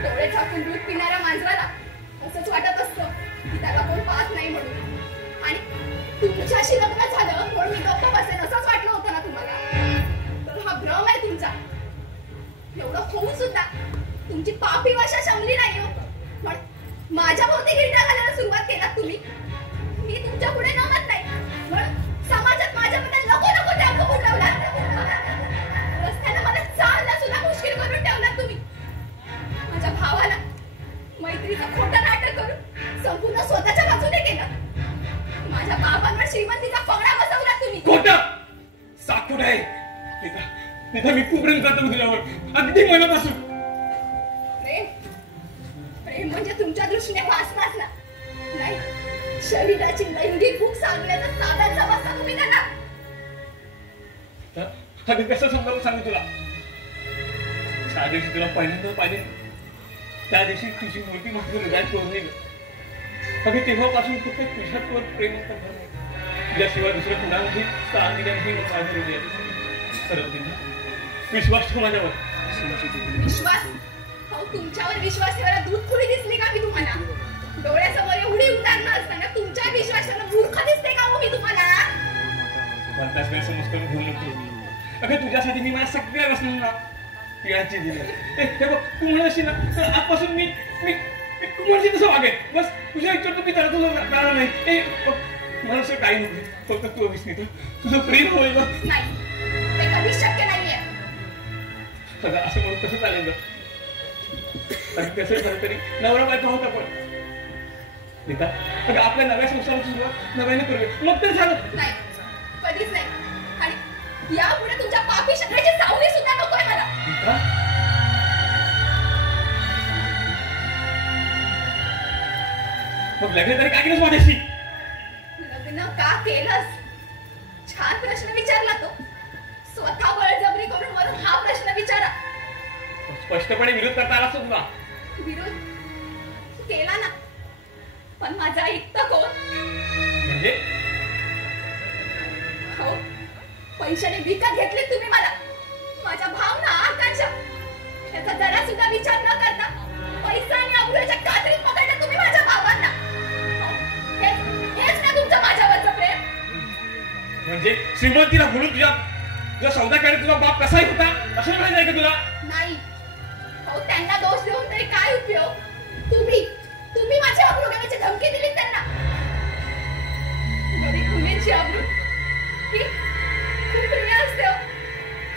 डोळे झाकून दूध पिणाऱ्या मांजराला असंच वाटत असतं की त्याला कोण पाहत नाही म्हणून. आणि तुमच्याशी लग्न झालं म्हणून मी गप्प बसेन असंच वाटलं होतं ना तुम्हाला. तर हा भ्रम आहे तुमचा. एवढं होऊन सुद्धा तुमची पापी भाषा शमली नाही हो. पण माझ्या भोवती गिरट्या घालायला सुरुवात केलात तुम्ही. मी तुमच्या पुढे नमत नाही म्हणून समाजात माझ्याबद्दल नको नको त्या कबूल लावलात. रस्त्यानं मला चालणं सुद्धा मुश्किल करून ठेवलात तुम्ही. माझ्या भावाला मैत्रीचं खोटं नाटक करून संपूर्ण स्वतःच्या बाजूने केलं. माझ्या बाबांवर श्रीमंतीचा पगडा बसवला तुम्ही. खोटं साखूट आहे. तिथं मी खूप प्रेम करतो तुझ्यावर, अगदी मनापासून. प्रेम प्रेम म्हणजे तुमच्या दृष्टीने वासनाच ना. नाही, शरीराची लैंगिक भूक सांगण्याचं साधन समजता तुम्ही त्यांना. अगदी कसं समजावून सांगू तुला. त्या दिवशी तुला पहिल्यांदा पाहिजे त्या दिवशी तुझी मूर्ती माझ्या हृदयात पोहोचली. अगदी तेव्हापासून फक्त तुझ्यावर प्रेम करणार नाही. तुझ्याशिवाय दुसऱ्या कुणालाही स्थान दिल्याने माझ्या हृदयात सरळ दिला. विश्वास ठेव माझ्यावर. विश्वास? हो, तुमच्यावर विश्वास ठेवायला दूध खुली दिसली का मी तुम्हाला? डोळ्यासमोर एवढी उदाहरणं असताना तुमच्या विश्वासाला मूर्ख दिसते का हो मी तुम्हाला? भलताच गैरसमज करून घेऊ नको. अगं तुझ्यासाठी मी माझ्या सगळ्या व्यसनांना तिळाची दिली. हे बघ, तू म्हणशील ना तर आजपासून मी तू म्हणशील तसं वागेल. बस तुझ्या विचार तुम्ही त्याला तुझं राहणार नाही. मला असं काही नको, फक्त तू विसनित तुझं प्रेम होईल. नाही, ते कधीच शक्य नाहीये. असं म्हणून कसं चालेल ग? कसं झालं तरी नवरा बायका होता. पण अगं आपल्या नव्या संसाराची सुरुवात नव्याने करूया, मग तर झालं. नाही, कधीच नाही. आणि यापुढे तुमच्या पापी शरीराची सावली सुद्धा नकोय मला. मग लग्न तरी काय केलंस माझ्याशी? लग्न का केलंस? छान प्रश्न विचारला तो. स्वतः बळजबरी करून वरून हा प्रश्न विचारा. स्पष्टपणे विरोध करता आला तुला. विरोध केला ना, पण माझा ऐकतं कोण? म्हणजे हो, पैशाने विकत घेतले तुम्ही मला. माझ्या भावना, आकांक्षा याचा जरा सुद्धा विचार न करता पैसा आणि अमृताच्या कात्रीत पकडले तुम्ही माझ्या बाबांना. हेच ना तुमचं माझ्यावरचं प्रेम. म्हणजे श्रीमंतीला म्हणून तुझ्या सौदाकडे तुझा बाप कसाही होता असं माहिती आहे का तुला? नाही हो, त्यांना दोष देऊन तरी काय उपयोग? तुम्ही माझ्या अब्रू घेण्याची धमकी दिली त्यांना. गरीब मुलींची अब्रू ही खूप प्रिय असते हो.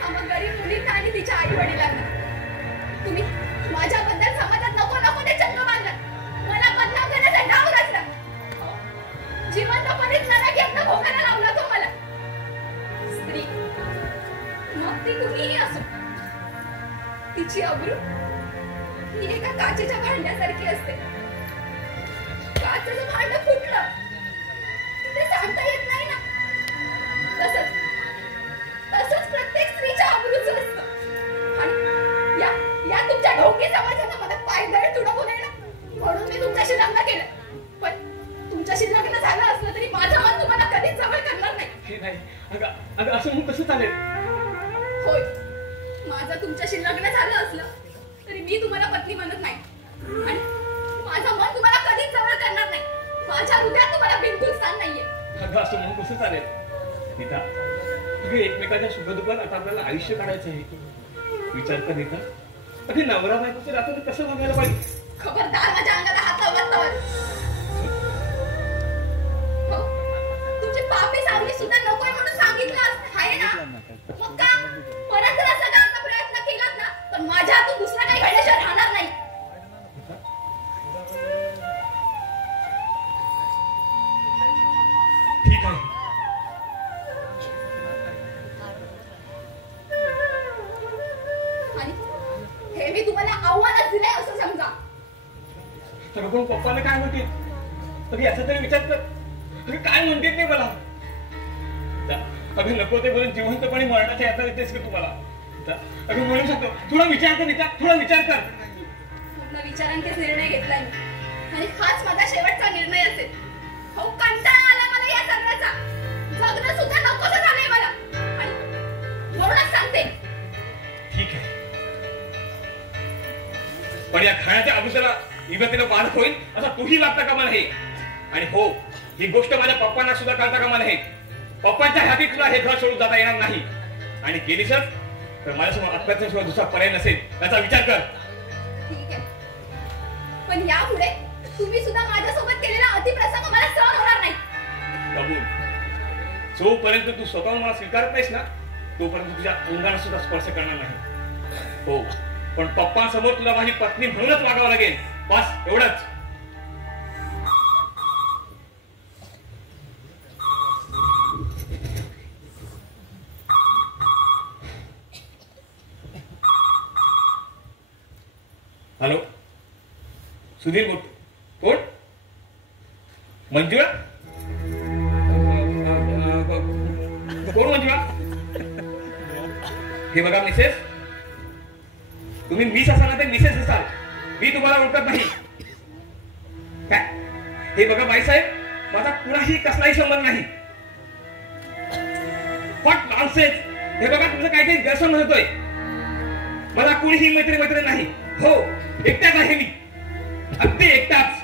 हा, मग गरीब मुलींना आणि तिच्या आई वडिलांना तुम्ही माझ्याबद्दल समाजात नको नको ते चंग बांधला. मला बदनाम करण्याचा डाव रचला. जिवंतपणेच नरक यज्ञ भोगायला लावला तो मला. स्त्री मग ती कुणीही असो, तिची अब्रू ही एका काचेच्या भांड्यासारखी असते. काचेचं भांड फुटलं ते सांगता येत नाही ना. तसंच प्रत्येक स्त्रीच्या अब्रूचं असतं. आणि या तुमच्या ढोंगी समाजाचा मला पायदळ तुडवू नये ना, म्हणून मी तुमच्याशी लग्न केलं. पण तुमच्याशी लग्न झालं असलं तरी माझं मन तुम्हाला कधीच जवळ करणार नाही. हे नाही अगं, असं म्हणून कसं चालेल? होय, माझं तुमच्याशी लग्न झालं असलं तरी मी तुम्हाला पत्नी म्हणत नाही. आणि माझं मन तुम्हाला कधीच जवळ करणार नाही. माझ्या हृदयात तुम्हाला बिलकुल स्थान नाहीये. अगं असं म्हणून कसं चालेल? नीता, तुझे एकमेकाच्या सुखदुःखात आता आपल्याला आयुष्य काढायचं आहे. विचार कर नीता, अगदी नवरा बायकोचं राहतं तर कसं बघायला पाहिजे? खबरदार माझ्या अंगाला हात लावला. हो, तुमची पापी सावली सुद्धा नकोय म्हणून सांगितलं आहे ना. मग का परत जर असं करण्याचा प्रयत्न केलात ना तर माझ्या हातून दुसरा काही घडल्याशिवाय राहणार नाही. ठीक आहे. आणि हे मी तुम्हाला आव्हानच दिलंय असं समजा. तर कोण पप्पाला काय म्हणतील तरी याचा तरी विचार कर. तुम्ही काय म्हणते ते मला. अगदी नको ते बोलून जिवंतपणे मरणाच्या याचा येतेस का तुम्हाला? अगदी म्हणू शकतो थोडा विचार कर नीता, थोडा विचार कर. पूर्ण विचारांतीच निर्णय घेतलाय मी आणि हाच माझा शेवटचा निर्णय असेल. हो, कंटाळा आला मला या सगळ्याचा. जगणं सुद्धा नकोसं झालंय मला. तूही वागता कामा नये. आणि हो, ही गोष्ट माझ्या पप्पांना सुद्धा कळता कामा नये. पप्पांच्या हाती तुला हे घर सोडून जाता येणार नाही. आणि गेलीसच तर माझ्यासमोर आत्महत्येशिवाय दुसरा पर्याय नसेल, त्याचा विचार कर. ठीक आहे, पण यापुढे तुम्ही सुद्धा माझ्यासोबत केलेला अतिप्रसंग मला सहन होणार नाही. कबूल. जोपर्यंत तू स्वतःहून मला स्वीकारत नाहीस ना, तोपर्यंत तुझ्या अंगाला सुद्धा स्पर्श करणार नाही. हो, पण पप्पांसमोर तुला माझी पत्नी म्हणूनच वागावं लागेल. बस एवढंच. हॅलो, सुधीर बोलतो. कोण? मंजुळा? कोण मंजुळा? हे बघा मिसेस, तुम्ही मिस असाल ना ते मिसेस असाल. मी तुम्हाला ओळखत नाही. काय? हे बघा बाईसाहेब, माझा कुणाशी कसलाही संबंध नाही. What nonsense. हे बघा तुमचं काहीतरी गैरसमज होतोय. मला कुणीही मैत्री नाही. हो, एकटाच आहे मी, अगदी एकटाच.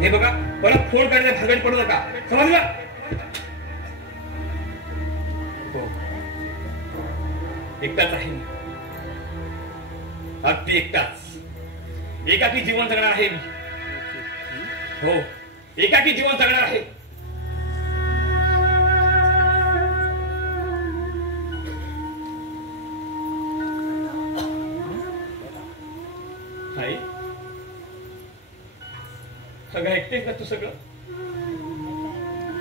हे बघा, परत फोन करण्यात भागड पडू नका, समजलं? हो, एकटाच आहे मी, अगदी एकटाच. एकाकी जीवन जगणार आहे मी. हो, एकाकी जीवन जगणार आहे. आई, सगळं ऐकतेस ना तू? सगळं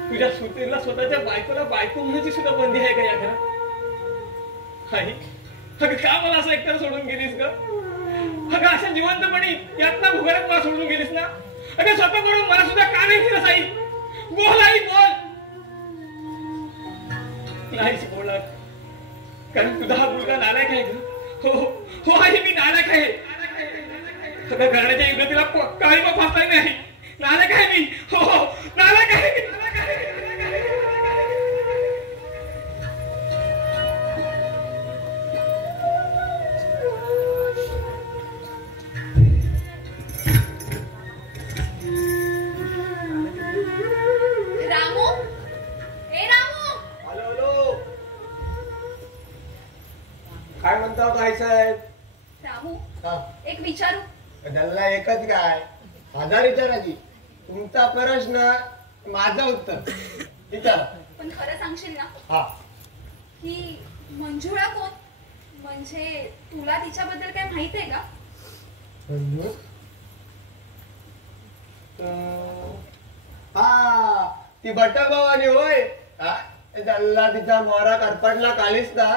तुझ्या सुतीला स्वतःच्या बायकोला बायको म्हणण्याची सुद्धा बंदी आहे का या घरात? आई, अगं का मला असं एकट्याला सोडून गेलीस ग? अगं अशा जिवंतपणी यातना भुगारात मला सोडून गेलीस ना? अगं स्वतः करून मला सुद्धा का नाही केलंस आई? बोल आई, बोल. नाहीच बोलणार, कारण तुझा हा मुलगा नालायक आहे ग. हो हो आई, मी नालायक आहे. सगळ्या घराण्याच्या युगतीला काळीमा फासलाय नाही. नालायक आहे मी. हो हो, नालायक आहे मी. रामू, ए रामू. हॅलो, काय म्हणता बाईसाहेब? रामू, हा, एक विचारू? त्याला एकच काय, 1000 विचारायची. तुमचा प्रश्न, माझं उत्तर. विचारा. पण खरं सांगशील ना? हा. ही मंजुळा कोण? म्हणजे तुला तिच्याबद्दल काय माहित आहे का? हा, ती बटा भवानी होय. त्याला तिचा मोरा करपटला काळीच ना.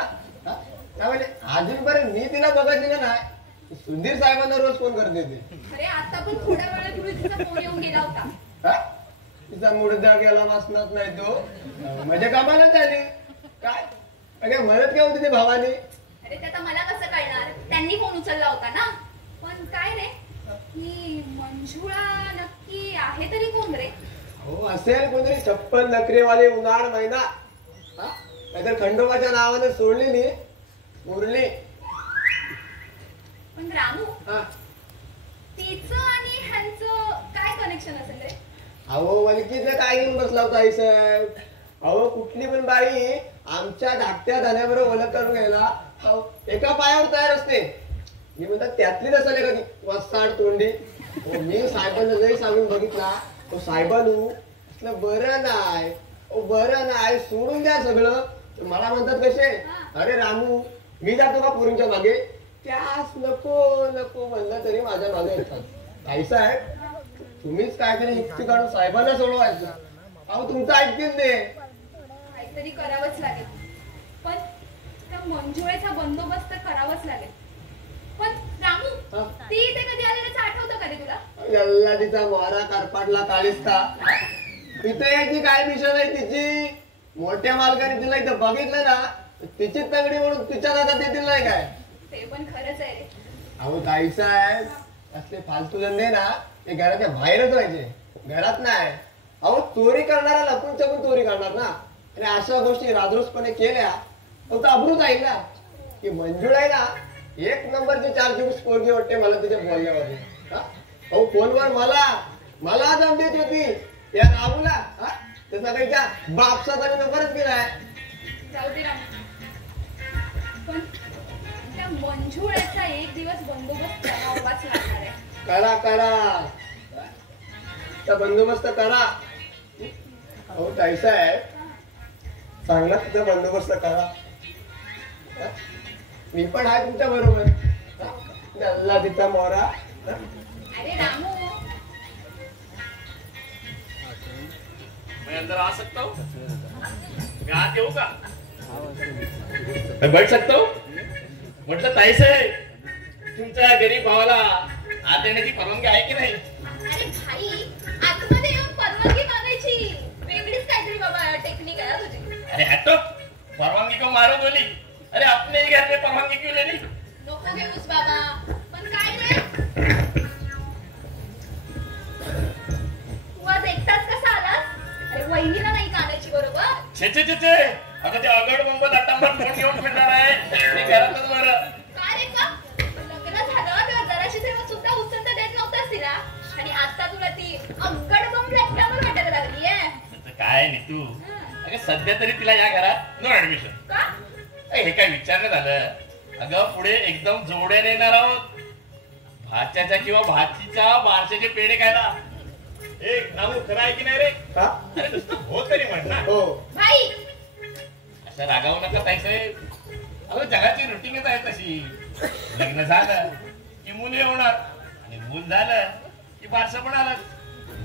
म्हणजे अजूनपर्यंत मी तिला बघितलं नाही. सुधीर साहेबांना रोज फोन करते ती. अरे आता पण थोड्या वेळापूर्वी तिचा फोन येऊन गेला होता. तिचा मुडदा गेला मासनात नाही तो. म्हणजे कामाला झाली काय? अगे मदत काय होती ती भावानी? अरे ते आता मला कसं कळणार? त्यांनी फोन उचलला होता ना. पण काय रे, ही मंजुळा नक्की आहे तरी कोण रे? हो, असेल कोणतरी 56 नखरेवाले उन्हाळ महिना. नाहीतर खंडोबाच्या नावाने सोडलेली मुरली. पण रामू, तिचं आणि ह्यांचं काय कनेक्शन असेल रे? अहो, वलकीचं काय घेऊन बसला होता आई साहेब? अहो, कुठली पण बाई आमच्या धाकट्या धान्याबरोबर ओळख करून घ्यायला एका पायावर तयार असते. मी म्हणतात त्यातली नसेल एखादी वसाड तोंडी. मी साहेबांना जरी सांगून बघितला, तो साहेबानू असलं बरं नाही, बरं नाही, सोडून द्या सगळं. मला म्हणतात कसे, अरे रामू, मी जातो का पोरींच्या मागे? त्यास नको नको म्हणलं तरी माझ्या मागे येतात. आई साहेब, तुम्हीच काहीतरी युक्ती काढून साहेबांना सोडवायचं. अहो, तुमचं ऐकतील ते. काहीतरी करावंच लागेल. पण त्या मंजुळेचा बंदोबस्त करावाच लागेल. पण रामू, ती इथे कधी आली त्याचं आठवतं का रे तुला? गल्ला तिचा मोरा करपाटला काळीच का? इथे यायची काय मिशन आहे तिची? मोठ्या मालकाने तिला इथं बघितलं ना, तिची तंगडी म्हणून तिच्या हातात येतील नाही काय? ते पण खरंच आहे रे. अहो ताई साहेब, असले फालतू धंदे ना ते घराच्या बाहेरच व्हायचे, घरात नाही. अहो, चोरी करणारा लपून छपून चोरी करणार ना. आणि अशा गोष्टी राजरोसपणे केल्या तर अब्रू जाईल ना. की मंजूळ आहे ना, 1 नंबरची 4 दिवस पोरगी वाटते मला तिच्या बोलण्यामध्ये. अहो फोनवर मला दम देत होती या रामूला. त्याचा काहीच्या बापसाचा मी नंबरच केलाय. जाऊ दे राम, पण त्या मंजुळ्याचा एक दिवस बंदोबस्त करावाच लागणार आहे. करा त्या बंदोबस्त करा. अहो कैसा आहे, चांगला तिचा बंदोबस्त करा. मी पण आहे तुमच्या बरोबर. नल्ला तिचा मोरा. अरे रामू, मैं अंदर आ सकता हूँ? मैं हाथ देऊ का? मैं बैठ सकता हूँ? म्हटलं ताईसाहेब, तुमच्या गरीब भावाला आत येण्याची परवानगी आहे की नाही? अरे भाई, आतमध्ये येऊन परवानगी मागायची वेगळीच काहीतरी बाबा टेक्निक आहे तुझी. अरे हटो, परवानगी को मारो गोली. अरे अपने ही घर में परवानगी क्यों लेनी? नको घेऊस बाबा. पण काय रे, तू आज एकटाच कसा आलास? अरे वहिनीला नाही का आणायची बरोबर? छे आता ते अगड बंबत अट्टांबर फोन घेऊन फिरणार आहे. मी घरातच बरं. का रे का? लग्न झालं तेव्हा जराशी सेवा सुद्धा उचलता देत नव्हतास तिला, आणि आता तुला ती अक्कड बंब लॅपटॉपवर वाटायला लागली आहे. काय नाही तू. अगं सध्या तरी तिला या घरात नो ऍडमिशन. का? हे काय विचारणं झालं. अगं पुढे एकदम जोड्याने येणार आहोत. भाच्याच्या किंवा भाचीच्या बारशाचे पेढे खायला. एक नामू खरं आहे की नाही रे? का? अरे नुसतं हो तरी म्हण ना. हो भाई, असं रागावू नका ताईसाहेब. अगं जगाची रुटीनच आहे तशी. लग्न झालं की मुलं येणार, आणि मूल झालं की बारसं पण आलं.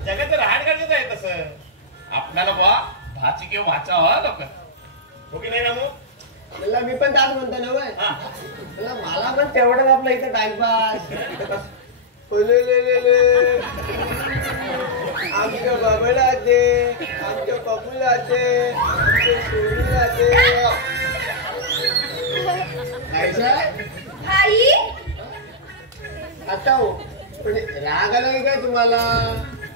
जगाचं राहण गरजेच आहे तसं. आपल्याला बा भाची किंवा भाचा व्हा लवकर. हो की नाही रामू? त्याला मी पण त्याच म्हणतो ना वय. हा. त्याला मला पण तेवढंच आपलं इथं टाइमपास. आमच्या बाबाला दे, आमच्या पप्पूला दे, आमच्या सोनीला दे. भाई, आता हो पण राग आला की काय तुम्हाला?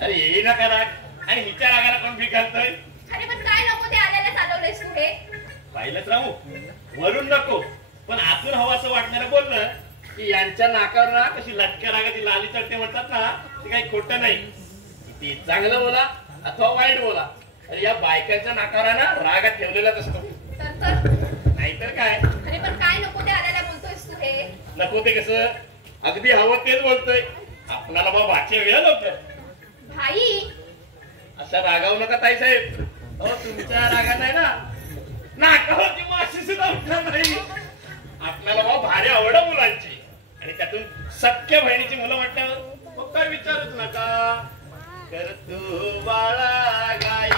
अरे येई नका राग. आणि हिच्या रागाला कोण बिघडतोय? अरे पण काय नको ते आल्याला चालवलंयस तू हे? पाहिलंच रामू, वरून नको पण आतून हवं असं वाटणारं बोललं की यांच्या नाकावर ना कशी लटक्या रागाची लाली चढते म्हणतात ना, ते काही खोटं नाही. ते चांगलं बोला अथवा वाईट बोला, अरे या बायकांच्या नाकावर ना रागात ठेवलेलाच असतो. तर नाहीतर काय. अरे पण काय नको ते आल्याला बोलतोयस तू हे? नको ते कसं, अगदी हवं तेच बोलतोय. आपल्याला बा भाचे वेळ लवकर. भाई, अशा रागावू नका ताईसाहेब. अहो तुमच्या रागात आहे ना नाकावरची माशी सुद्धा उठणार नाही. आपल्याला बा भारी आवड मुलांची, आणि त्यातून सख्य बहिणीची मुलं म्हटल्यावर मग काय विचारूच नका. कर तू बाळा गाई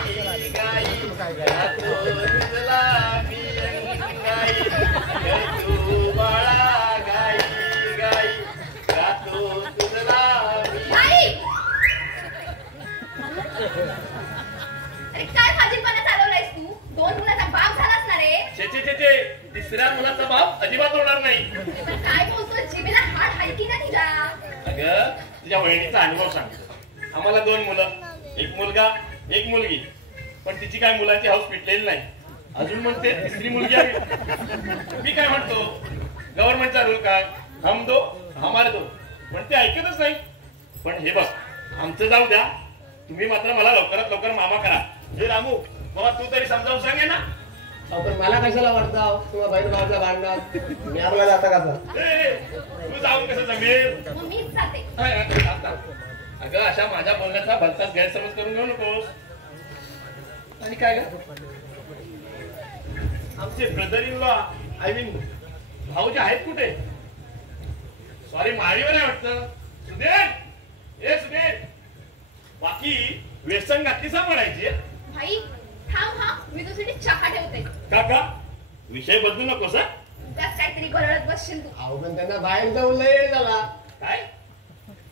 गाई, गातो तुझला मी गाई. कर तू बाळा गाई गाई, गातो तुझला मी. भाई, अरे काय फाजीलपणा चालवलायस तू? 2 मुलाचा बाप झालास ना रे? छे तिसऱ्या मुलाचा बाप अजिबात होणार नाही. पण काय बोलतोय? जिभेला हाड हाय की नाही तुझ्या? अगं तुझ्या वहिनीचा अनुभव सांगतो. आम्हाला 2 मुलं, एक मुलगा एक मुलगी, पण तिची काय मुलाची हौस पिटलेली नाही. अजून म्हणते तिसरी मुलगी आहे. मी काय म्हणतो, गव्हर्नमेंटचा रूल काय, हम दो हमारे दो, पण ते ऐकतच नाही. पण हे बघ, आमचं जाऊ द्या, तुम्ही मात्र मला लवकरात लवकर मामा करा. हे रामू, मला तू तरी समजावून सांगे ना. पण मला कशाला वाटतं किंवा बहीण भावाच्या भांडणात मी आपल्याला आता कसा? तू जाऊन कसं जमेल? मग मीच जाते. अगं अशा माझ्या बोलण्याचा भलताच गैरसमज करून घेऊ नकोस. आणि काय ग, आमचे brother in law, I mean भाऊजी आहेत कुठे? सॉरी माळीवर आहे वाटतं. सुधीर, ए सुधीर, बाकी व्यसन घातली सांभाळायची. भाई थांब, हा मी तुझ्यासाठी चहा ठेवते. काका विषय बदलू नकोस. त्यात काहीतरी गरळत बसशील तू. अहो पण त्यांना बाहेर जाऊन लय वेळ झाला. काय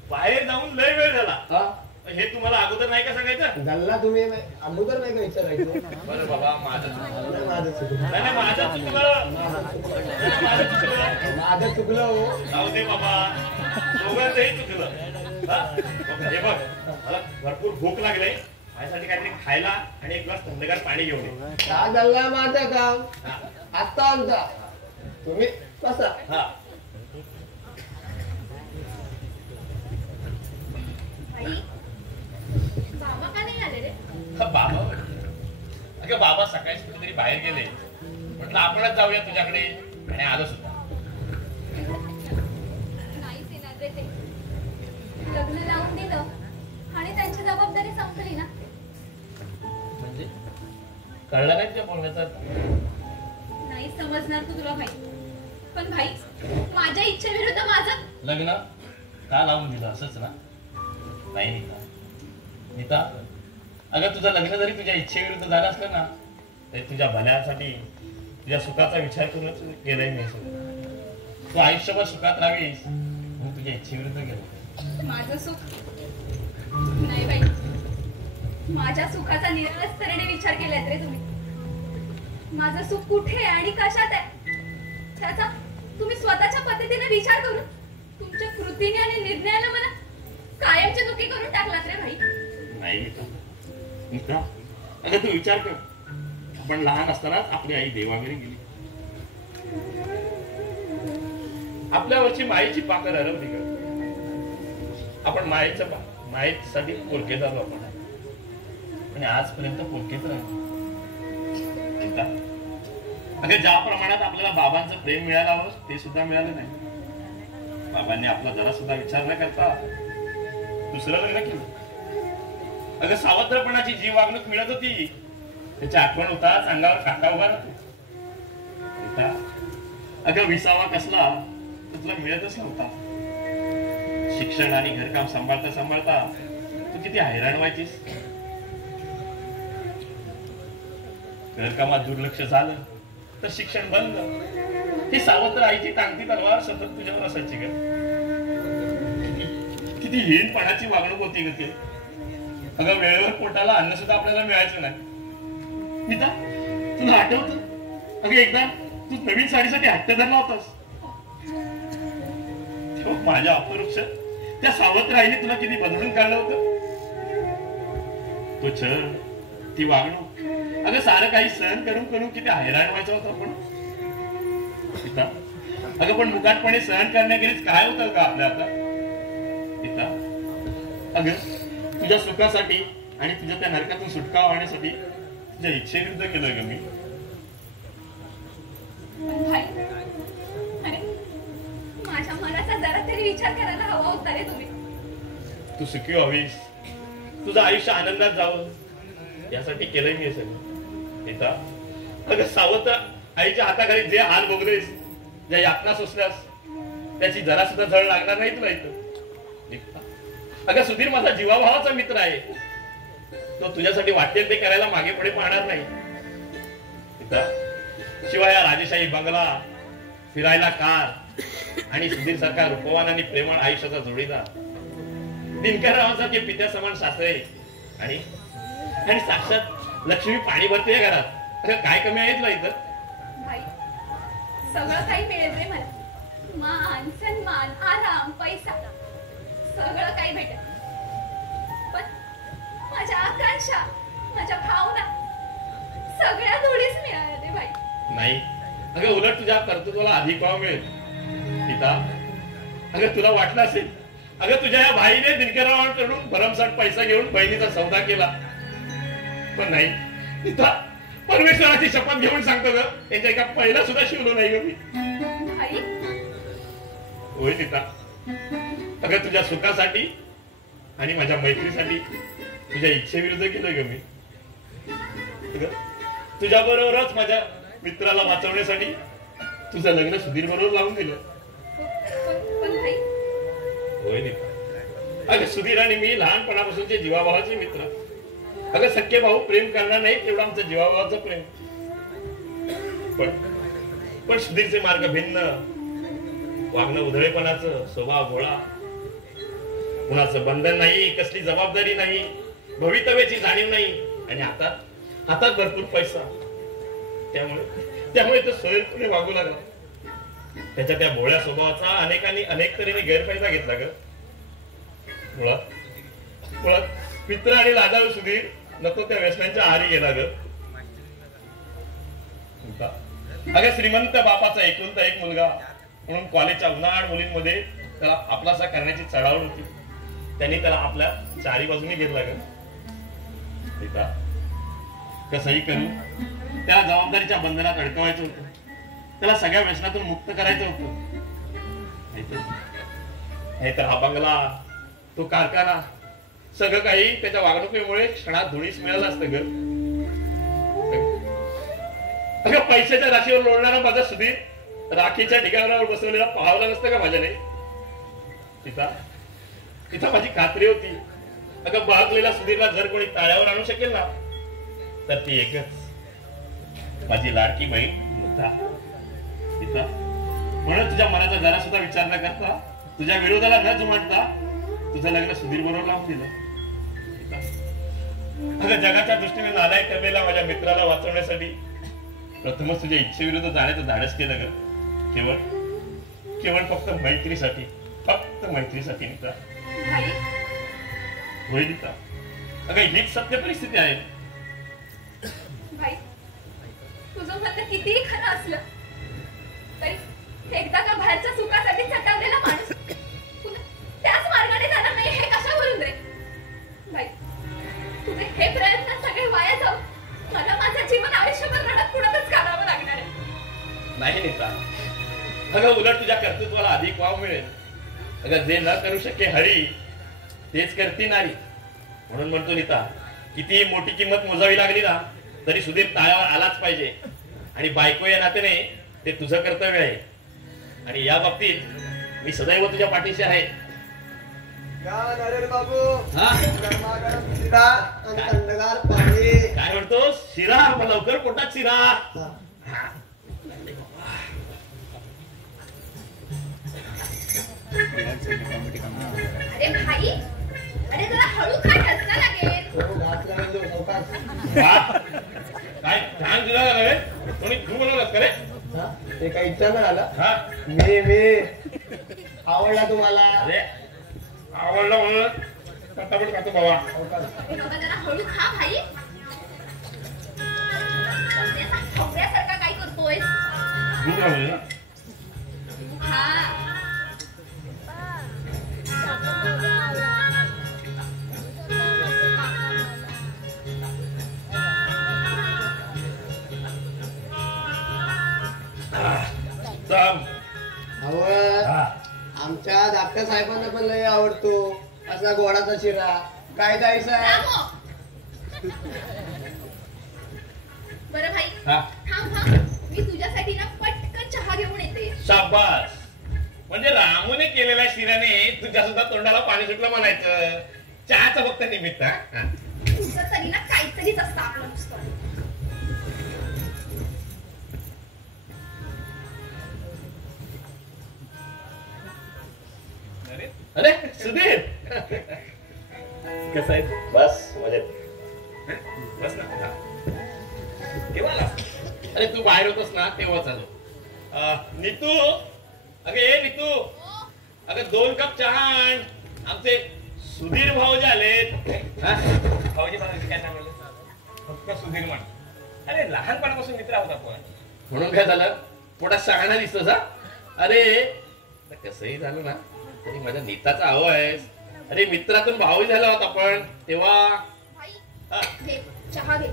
बाहेर जाऊन लय वेळ झाला? हा, हे तुम्हाला अगोदर नाही का सांगायचं? झाला तुम्ही अगोदर नाही का विचारायचं? बरं बाबा, माझं चुकलं. माझं चुकलं. नाही, माझं चुकलं. माझं चुकलं. माझं चुकलं हो. जाऊ दे बाबा, दोघांचंही चुकलं. हा? हे बघ, मला भरपूर भूक लागले, माझ्यासाठी काहीतरी खायला आणि एक ग्लास थंडगार पाणी घेऊन ये. का झाला माझं काम हा. आता आमचा तुम्ही कसा? हा. आई, बाबा का नाही आले रे? बाबा अगं बाबा सकाळीच कुठेतरी बाहेर गेले. म्हटलं आपणच जाऊया तुझ्याकडे आणि आलो सुद्धा. नाहीच येणार रे ते. लग्न लावून दिलं आणि त्यांची जबाबदारी संपली ना. म्हणजे कळलं नाही तुझ्या बोलण्याचा अर्थ? नाही समजणार तू तुला भाई. पण भाई, माझ्या इच्छेविरुद्ध माझं लग्न का लावून दिलं असंच ना? नाही नीता, नीता अगं तुझं लग्न जरी तुझ्या इच्छेविरुद्ध झालं असलं ना तरी तुझ्या भल्यासाठी, तुझ्या सुखाचा विचार करूनच गेलंय मी सगळं. तू आयुष्यभर सुखात राहावीस म्हणून तुझ्या इच्छेविरुद्ध गेलो. माझं सुख नाही बाई. माझ्या सुखाचा निराळच तऱ्हेने विचार केलात रे तुम्ही. माझं सुख कुठे आणि कशात आहे त्याचा तुम्ही स्वतःच्या पद्धतीने विचार करून तुमच्या कृतीने आणि निर्णयाने मला कायमची दुखी करून टाकलात रे भाई. नाही नीता, अगं तू विचार कर. आपण लहान असतानाच आपली आई देवाघरी गेली. आपल्यावरची मायेची पाकर हरवली ग. आपण मायेसाठी पोरके झालो आपण आणि आजपर्यंत पोरकेच राहिलो. अगं ज्या प्रमाणात आपल्याला बाबांचं प्रेम मिळालं ते सुद्धा मिळालं नाही. बाबांनी आपला जरा सुद्धा विचार न करता दुसरं लग्न केलं. अगं सावत्रपणाची जी वागणूक मिळत होती त्याची आठवण होताच अंगावर काटा उभा राहतो. अगं विसावा कसला तर तुला मिळतच नव्हता. शिक्षण आणि घरकाम सांभाळता सांभाळता तू किती हैराण व्हायचीस. घरकामात दुर्लक्ष झालं तर शिक्षण बंद. ही सावत्र आईची टांगती तलवार सतत तुझ्यावर असायची ग. किती हीनपणाची वागणूक होती ग ते. अगं वेळेवर पोटाला अन्न सुद्धा आपल्याला मिळायचं नाही. नीता तुला आठवतं अगं एकदा तू नवीन साडीसाठी हट्ट धरला होतास. माझ्या अपरोक्ष त्या सावत्र आईने तुला किती बदलून काढलं होतं. तो छळ, ती वागणूक, अगं सारं काही सहन करून करून किती हैराण व्हायचं होतं आपण. सीता अगं पण मुकाटपणे सहन करण्याखेरीज काय होतं का आपल्या आता. सीता अगं तुझ्या सुखासाठी आणि तुझ्या त्या नरकातून सुटका होण्यासाठी तुझ्या इच्छेविरुद्ध केलं ग मी. माझ्या मनाचा जरा तरी विचार करायला हवा होता रे तुम्ही. तू सुखी व्हावीस, तुझं आयुष्य आनंदात जावं यासाठी केलंय मी हे सगळं. सीता अगं सावत्र आईच्या हाताखाली जे हाल भोगलेस, ज्या यातना सोसल्यास त्याची जरा सुद्धा झळ लागणार नाही तुला इथं. अगं सुधीर माझा जीवाभावाचा मित्र आहे. तो तुझ्यासाठी वाटेल ते करायला मागे पुढे पाहणार नाही. शिवाय या राजेशाही बंगला, फिरायला कार आणि सुधीर सारखा रूपवान आणि प्रेमळ आयुष्याचा जोडीदार, दिनकररावांसारखे पित्या समान सासरे आणि साक्षात लक्ष्मी पाणी भरते या घरात. अगं काय कमी आहे तुला इथं. भाई सगळं काही मिळेल रे मला. मान, सन्मान, आराम, पैसा सगळं काही भेटेल. पण माझ्या आकांक्षा, माझ्या भावना सगळ्या थोडीच मिळाल्या भाई. नाही अगं उलट तुझ्या कर्तृत्वाला अधिक भाव मिळेल. सीता अगं तुला वाटलं असेल अगं तुझ्या या भाईने दिनकररावांकडून भरमसाठ पैसा घेऊन बहिणीचा सौदा केला. पण नाही सीता, परमेश्वराची शपथ घेऊन सांगतो ग त्याच्या एका पहिला सुद्धा शिवलो नाही ग मी. होय सीता अगं तुझ्या सुखासाठी आणि माझ्या मैत्रीसाठी तुझ्या इच्छेविरुद्ध केलं ग मी. तुझ्या बरोबरच माझ्या मित्राला वाचवण्यासाठी तुझं लग्न सुधीर बरोबर लावून दिलं. होय नीता अगं सुधीर आणि मी लहानपणापासूनचे जीवाभावाचे मित्र. अगं सख्खे भाऊ प्रेम करणार नाही तेवढं आमचं जीवाभावाचं प्रेम. पण सुधीरचे मार्ग भिन्न, वागणं उधळेपणाचं, स्वभाव भोळा, कुणाचं बंधन नाही, कसली जबाबदारी नाही, भवितव्याची जाणीव नाही आणि हातात भरपूर पैसा. त्यामुळे तो सोयीस्करपणे वागू लागला. त्याच्या त्या भोळ्या स्वभावाचा अनेकांनी अनेक तऱ्हेने गैरफायदा घेतला ग. मुळात मित्र आणि लाजाळू सुधीर नको त्या व्यसनांच्या आहारी गेला ग. अगं श्रीमंत बापाचा एकुलता एक मुलगा म्हणून कॉलेजच्या उन्हाळ मुलींमध्ये त्याला आपलासा करण्याची चढावड होती. त्यांनी त्याला आपल्या चारी बाजूने घेतला ग. कसंही करू त्याला जबाबदारीच्या बंधनात अडकवायचं होतं. त्याला सगळ्या व्यसनातून मुक्त करायचं होतं. नाहीतर हा बंगला, तो कारखाना, सगळं काही त्याच्या वागणुकीमुळे क्षणात धुळीस मिळालं असतं ग. अगं पैशाच्या राशीवर लोळणारा माझा सुधीर राखीच्या ठिकाणावर बसवलेला पाहावला नसतं का माझ्याने? तिथं माझी खात्री होती. अगं बळकलेला सुधीरला जर कोणी ताळ्यावर आणू शकेल ना तर ती एकच माझी लाडकी बहीण नीता. म्हणून तुझ्या मनाचा जरा सुद्धा विचार न करता, तुझ्या विरोधाला न जुमानता तुझं लग्न सुधीर बरोबर लावून दिलं. अगं जगाच्या दृष्टीने नालायक ठरलेला माझ्या मित्राला वाचवण्यासाठी प्रथमच तुझ्या इच्छेविरुद्ध जाण्याचं धाडस केलं ग. केवळ फक्त मैत्रीसाठी, फक्त मैत्रीसाठी नीता. होय नीता, अगं हीच सत्य परिस्थिती आहे. भाई, तुझं म्हणणं कितीही खरं असलं तरी एकदा का बाहेरच्या सुखासाठी चटवलेला माणूस पुन्हा त्याच मार्गाने जाणार नाही हे कशावरून रे? भाई, तुझे हे प्रयत्न सगळे वाया जाऊ मला माझं जीवन आयुष्यभर रडत पुढतच काढावं लागणार आहे. नाही नीता, अगं उलट तुझ्या कर्तृत्वाला अधिक वाव मिळेल. अगं जे न करू शके हरी तेच करती नारी. म्हणून म्हणतो नीता, किती मोठी किंमत मोजावी लागली ना तरी सुधीर ताळ्यावर आलाच पाहिजे. आणि बायको या नात्याने ते तुझं कर्तव्य आहे. आणि या बाबतीत मी सदैव तुझ्या पाठीशी आहे. बाबू गरमागरम शिरा आणि थंडगार पाणी. काय म्हणतो? शिरा लवकर पोटात शिरा. अरे भाई, अरे जरा हळू खा, ठसका लागेल. काय छान दिला रे कोणी? तू बनवलास का रे? ते काही इच्छा नाही आला. हा, मी आवडला तुम्हाला? अरे आवडला म्हणून पटापट खातो बाबा. अरे बाबा जरा हळू खा भाई. हवऱ्यासारखा काय करतोय? दूध राहू ना. हा आमच्या धाकट्या साहेबांना पण लय आवडतो असा गोडाचा शिरा. काय द्यायचा? बरं भाई, हा. थांब. मी तुझ्यासाठी ना पटकन चहा घेऊन येते. शाबास. म्हणजे रामूने केलेल्या शिऱ्याने तुझ्या सुद्धा तोंडाला पाणी सुटलं म्हणायचं. चहाचं फक्त निमित्त. तुझं तरी ना काहीतरीच असतं आपलं नुसतं. अरे सुधीर कसं आहे? बस मजेत. बस ना. केव्हा आला? अरे तू बाहेर होतस ना तेव्हाच आलो. नीतू, अगं ए नीतू, अगं 2 कप चहा आण. आमचे सुधीर भाऊजी आलेत. भाऊजी काय सांगलं? फक्त सुधीर म्हण. अरे लहानपणापासून मित्र आहोत आपण. म्हणून काय झालं? मोठा शहाणा दिसतोस हा? अरे कसंही झालं ना तरी माझ्या नीताचा आहो आहेस. अरे मित्रातून भाऊ झाला होता आपण तेव्हा. घे चहा घे.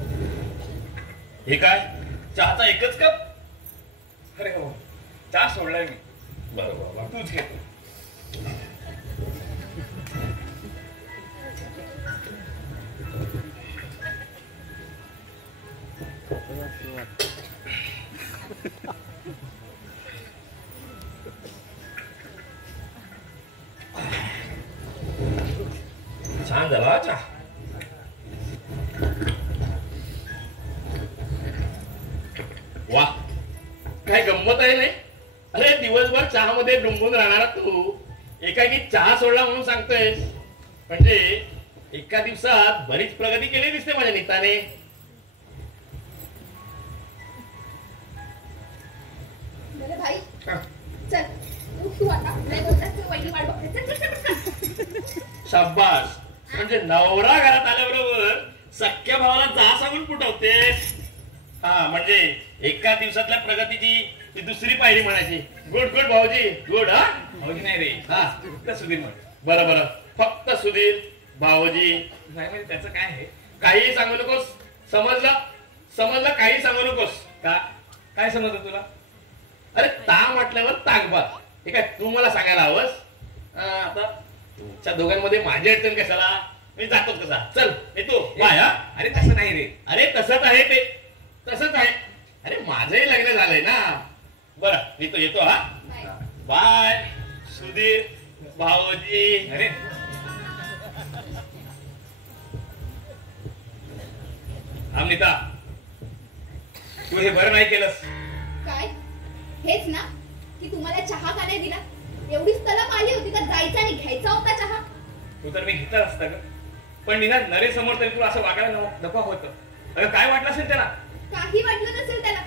हे काय? चहाचा एकच कप? अरे हो, चहा सोडलाय मी. बरोबर, तूच घे. छान झाला चहा. वा, काय गंमत आहे नाही? अरे दिवसभर चहामध्ये डुंबून राहणारा तू एकाकी चहा सोडला म्हणून सांगतोय. म्हणजे एका दिवसात बरीच प्रगती केली दिसते माझ्या नीताने. बरं भाई, चल तू आता नाही बोलतास वहिनी वाट बघते. शाबास. म्हणजे नवरा घरात आल्याबरोबर सख्या भावाला जा सांगून फुटवतेस. हा, म्हणजे एका दिवसातल्या प्रगतीची ती दुसरी पायरी म्हणायची. गुड गुड भाऊजी, गुड. हा भाऊजी नाही रे, हा फक्त सुधीर म्हण. बरं बरं. फक्त सुधीर भाऊजी. नाही म्हणजे त्याचं काय आहे? काही सांगू नकोस, समजलं? समजलं? काही सांगू नकोस. का काय समजलं तुला? अरे ता म्हटल्यावर ताकबाद. हे काय तू मला सांगायला हवंस? आता तुमच्या दोघांमध्ये माझी अडचण कशाला? मी जातोच कसा. चल येतो. बाय. हा अरे तसं नाही रे. अरे तसंच आहे ते, तसंच आहे. अरे माझंही लग्न झालंय ना. बरं येतो. हा बाय. बाय सुधीर भाऊजी. अरे अमृता, तू हे बरं नाही केलंस. काय हेच ना की तुम्हाला चहा का नाही दिला? एवढीच तलप आली होती का जायचा आणि घ्यायचा होता चहा? तू तर मी घेतला असता ग, पण निदान नरेसमोर तरी तुला असं वागायला नको होतं. अगं काय वाटलं असेल त्याला? काही वाटलं नसेल त्याला,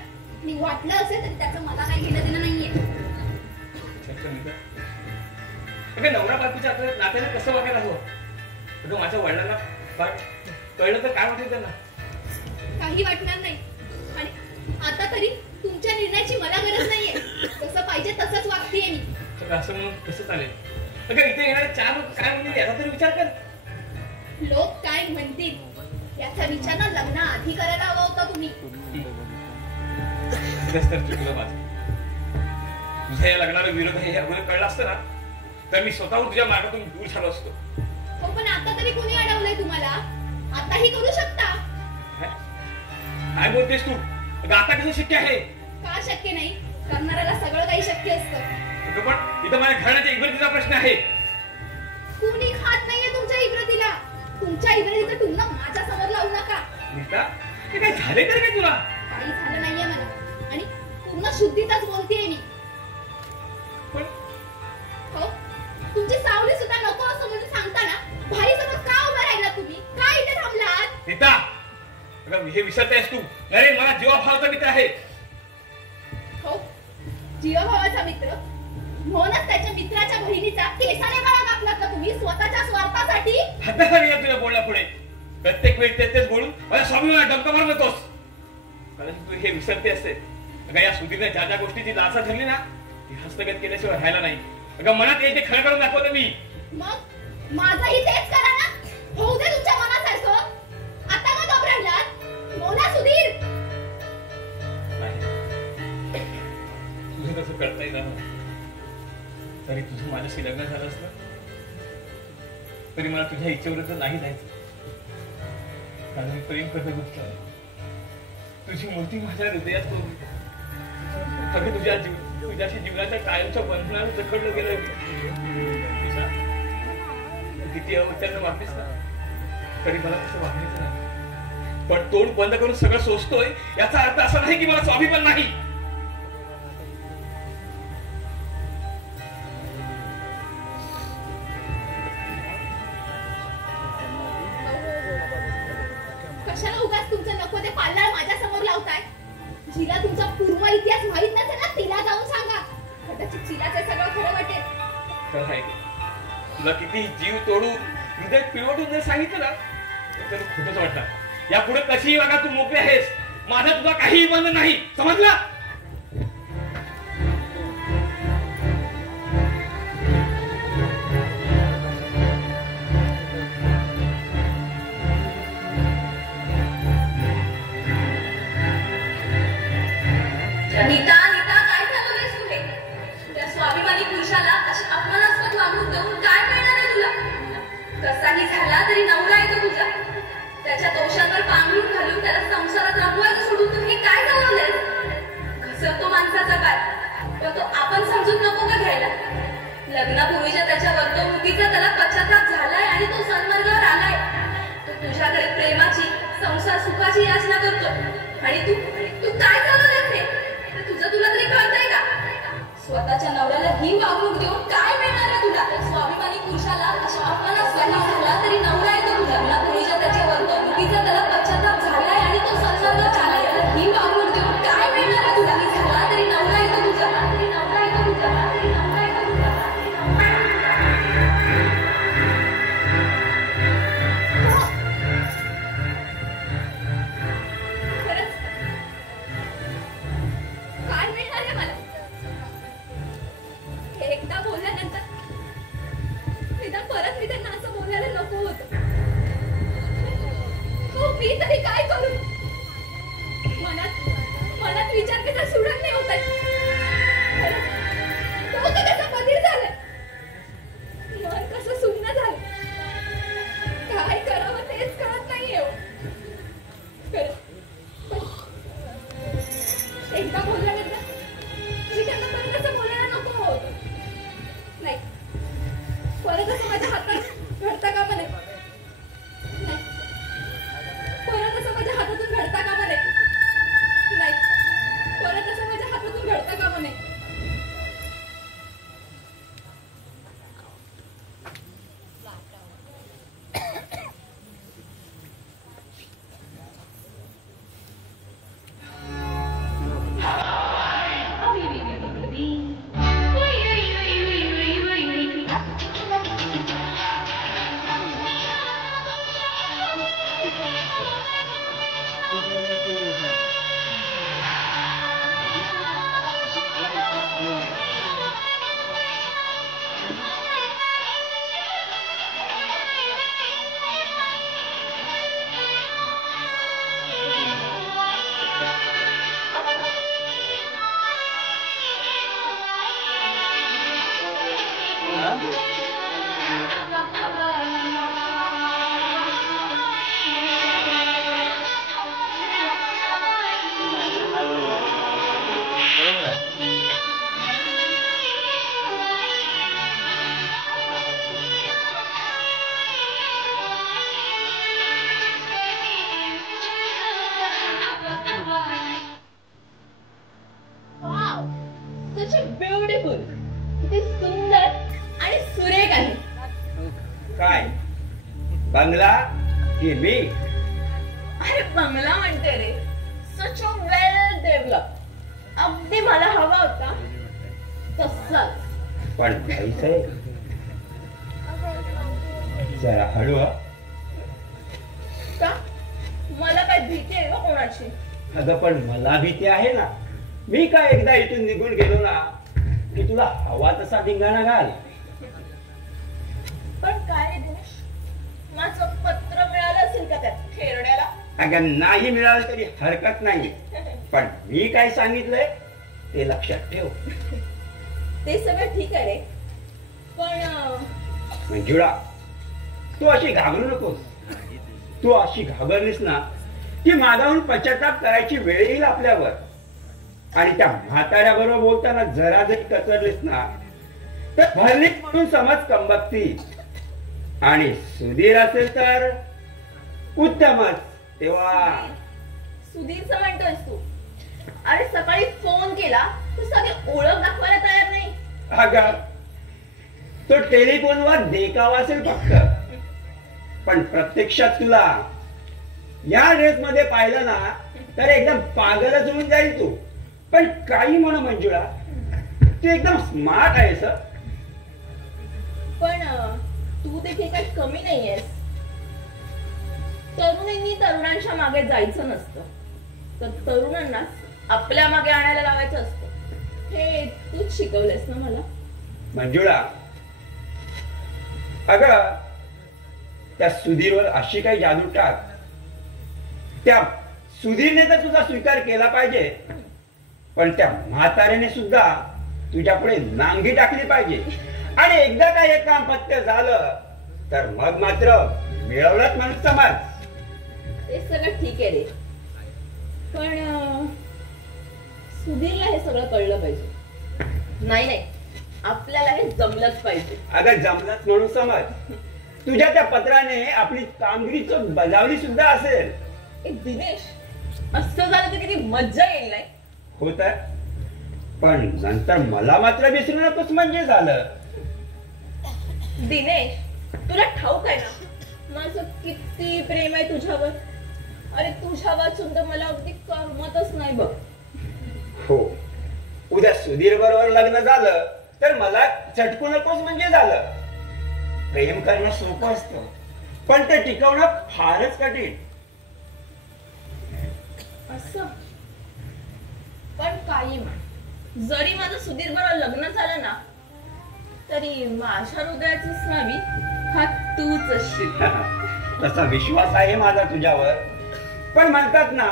आणि वाटलं असेल तरी त्याचं मला काही घेणं देणं नाहीये. अगं नवरा बायकोच्या आपल्या नात्याला कसं वागायला हवं? अगं माझ्या वडिलांना कळलं तर काय वाटेल त्यांना? काही वाटणार नाही. आणि आता तरी तुमच्या निर्णयाची मला गरज नाहीये. जसं पाहिजे तसंच वागतेय मी. असं म्हणून कसं चालेल? अगं इथे येणारे 4 लोक काय म्हणतील याचा तरी विचार कर. लोक काय म्हणतील याचा विचार ना लग्नाआधी करायला हवा होता तुम्ही. तर चुकलं माझं. तुझ्या या लग्नाला विरोध आहे हे अगोदर कळलं असतं ना तर मी स्वतःहून तुझ्या मार्गातून दूर झालो असतो. हो पण आता तरी कोणी अडवलंय तुम्हाला? आताही करू शकता. काय बोलतेस तू? आता कसं शक्य आहे? का शक्य नाही? करणाऱ्याला सगळं काही शक्य असतं. पण इथं माझ्या घराण्याच्या इब्रतीचा प्रश्न आहे. कुणी खात नाहीये तुमच्या इब्रतीला. तुमच्या इब्रतीचं टुमणं माझ्या समोर लावू नका. नीता, हे काय झाले तरी काय तुला? काही झालं नाहीये मला, आणि पूर्ण शुद्धीतच बोलतेय मी. पण हो, तुमची सावली सुद्धा नको असं म्हणून सांगताना भाई समोर का उभा राहिला तुम्ही? का इथे थांबलात? नीता, अगं हे विसरतेस तू. अरे मला जीवाभावाचा मित्र आहे. हो, जीवाभावाचा मित्र म्हणूनच त्याच्या मित्राच्या बहिणीचा केसाने गळा कापला का तुम्ही स्वतःच्या स्वार्थासाठी? हद्दचा नाही तुला बोलला पुढे. प्रत्येक वेळी तेच बोलून मला स्वाभिमान डंक मारू नकोस. कारण तू हे विसरते असते. अगं या सुधीरने ज्या ज्या गोष्टीची लाचा धरली ना ती हस्तगत केल्याशिवाय राहायला नाही. अगं मनात येते खरं करून दाखवलं मी. मग माझंही तेच करा ना. होऊ दे तुमच्या मनासारखं. आता का घाबरलात? बोला सुधीर. तुझं कसं कळता येईल तरी तुझं माझ्याशी लग्न झालं असतं तरी मला तुझ्या इच्छेविरुद्ध नाही जायचं. कारण मी प्रेम करत गोष्ट तुझी मूर्ती माझ्या हृदयात होती. अगं तुझ्याशी जीवनाच्या कायमच्या बंधनाला जखडलं गेलं. किती अवत्यानं वागलीस ना तरी मला तसं वागायचं नाही. पण तोंड बंद करून सगळं सोचतोय याचा अर्थ असा नाही की मला स्वाभिमान नाही. कशाला उगाच तुमचं नको ते पाल्लाळ माझ्या समोर लावताय? जिला तुमचा पूर्व इतिहास माहित नसेल ना तिला जाऊन सांगा. कदाचित तिला ते सगळं खरं वाटेल. खरं आहे तुला किती जीव तोडून हृदय पिळवटून जर सांगितलं ना तर खोटंच वाटतं. यापुढे कशीही वागा तू मोकळे आहेस. माझा तुझा काहीही बंध नाही. समजला? नीता, नीता, काय चालवलंयस तू हे? त्या स्वाभिमानी पुरुषाला अशी अपमानास्पद वागणूक देऊन काय मिळणार आहे तुला? कसाही झाला तरी नवरा आहे तो तुझा. त्याच्या दोषांवर पांघरून घालून त्याला संसारात रमवायला सोडून तू हे काय चालवलंयस? घसरतो माणसाचा काय, पण तो आपण समजून नको का घ्यायला? लग्नापूर्वीच्या त्याच्या वर्तणुकीचा त्याला पश्चाताप झालाय आणि तो सन्मार्गावर आलाय. तो तुझ्याकडे प्रेमाची, संसार सुखाची याचना करतो आणि तू काय चालवलंयस हे? तुझं तुला तरी कळतंय का? स्वतःच्या नवऱ्याला ही वागणूक देऊन काय मिळणार आहे तुला? स्वाभिमानी पुरुषाला अशा अपमानास्पद झाला तरी नवरा आहे तो तुझा. लग्नापूर्वीच्या त्याच्या वर्तणुकीचा त्याला पश्चाताप झालाय आणि तो सन्मार्गावर आलाय. ही वागणूक देऊन काय मिळणार आहे तुला? झाला तरी नवरा आहे तो तुझा. नवरा आहे तो तुझा. नवरा आहे तो तुझा. खरंच काय मिळणार आहे मला? एकदा बोलल्यानंतर मी तरी काय करू? मनात विचार कसा सुरत नाही होत आहे. डोकं कसं बधीर झालंय, मन कसं सुन्न झालं, काय करावं तेच कळत नाहीये. एकदा बोलल्यानंतर मी त्यांना परत असं बोलायला नको होतं. नाही, परत असं माझ्या हातात घडता कामा नये. परत असं माझ्या हातातून घडता कामा नये. नाही, परत असं माझ्या हातातून घडता कामा नये. ब्युटिफुल, किती सुंदर आणि सुरेख आहे. काय बंगला की मी? अरे बंगला म्हणते रे. सच अ वेल डेव्हलप, अगदी मला हवा होता तसाच. पण पैसे जरा हळू. का? मला काय भीती आहे का कोणाची? अगं पण मला भीती आहे ना. मी काय एकदा इथून निघून गेलो ना की तुला हवा तसा धिंगाणा घाल. पण काय रे दिनेश, माझं पत्र मिळालं असेल का त्या खेरड्याला? अगं नाही मिळालं तरी हरकत नाही, पण मी काय सांगितलंय ते लक्षात ठेव. ते सगळं ठीक आहे रे, पण मंजुळा तू अशी घाबरू नकोस. तू अशी घाबरलीस ना की मागाहून पश्चाताप करायची वेळ येईल आपल्यावर. आणि त्या म्हाताऱ्याबरोबर बोलताना जरा जरी कचरलीस ना तर भरलीच म्हणून समज कंबकती. आणि सुधीर असेल तर उत्तमच. तेव्हा सुधीरचं म्हणतोयस तू? अरे सकाळी फोन केला तू सगळी ओळख दाखवायला तयार नाही. अगं तो टेलिफोनवर देखावा असेल फक्त, पण प्रत्यक्षात तुला या ड्रेस मध्ये पाहिलं ना तर एकदम पागलच होऊन जाईल तू. पण काही म्हणा मंजुळा, तू एकदम स्मार्ट आहेस. पण तू देखील काही कमी नाहीयेस. तरुणांनी तरुणांच्या मागे जायचं नसतं, तर तरुणांना आपल्या मागे आणायला लावायचं असतं. हे तूच शिकवलंस ना मला. मंजुळा अगं त्या सुधीरवर अशी काही जादू टाक, त्या सुधीरने तर तुझा स्वीकार केला पाहिजे, पण त्या म्हाताऱ्याने सुद्धा तुझ्या पुढे नांगी टाकली पाहिजे. आणि एकदा काय हे काम पत्ते झालं तर मग मात्र मिळवलंच म्हणून समज. ते सगळं ठीक आहे रे, पण सुधीरला हे सगळं कळलं पाहिजे. नाही, आपल्याला हे जमलंच पाहिजे. अगं जमलंच म्हणून समज. तुझ्या त्या पत्राने आपली कामगिरी चोख बजावली सुद्धा असेल. दिनेश, असं झालं तर किती मज्जा येईल नाही? हो तर, पण नंतर मला मात्र विसरू नकोस म्हणजे झालं. दिनेश, तुला ठाऊक आहे ना माझं किती प्रेम आहे तुझ्यावर. अरे तुझ्या वाचून तर मला अगदी करमतच नाही बघ. हो, उद्या सुधीर बरोबर लग्न झालं तर मला चटकू नकोस म्हणजे झालं. प्रेम करणं सोपं असतं, पण ते टिकवणं फारच कठीण. असं पण काही म्हण, जरी माझं सुधीर बरोबर लग्न झालं ना तरी माझ्या हृदयाची स्नावी हा तूच असशील. तसा विश्वास आहे माझा तुझ्यावर. पण म्हणतात ना,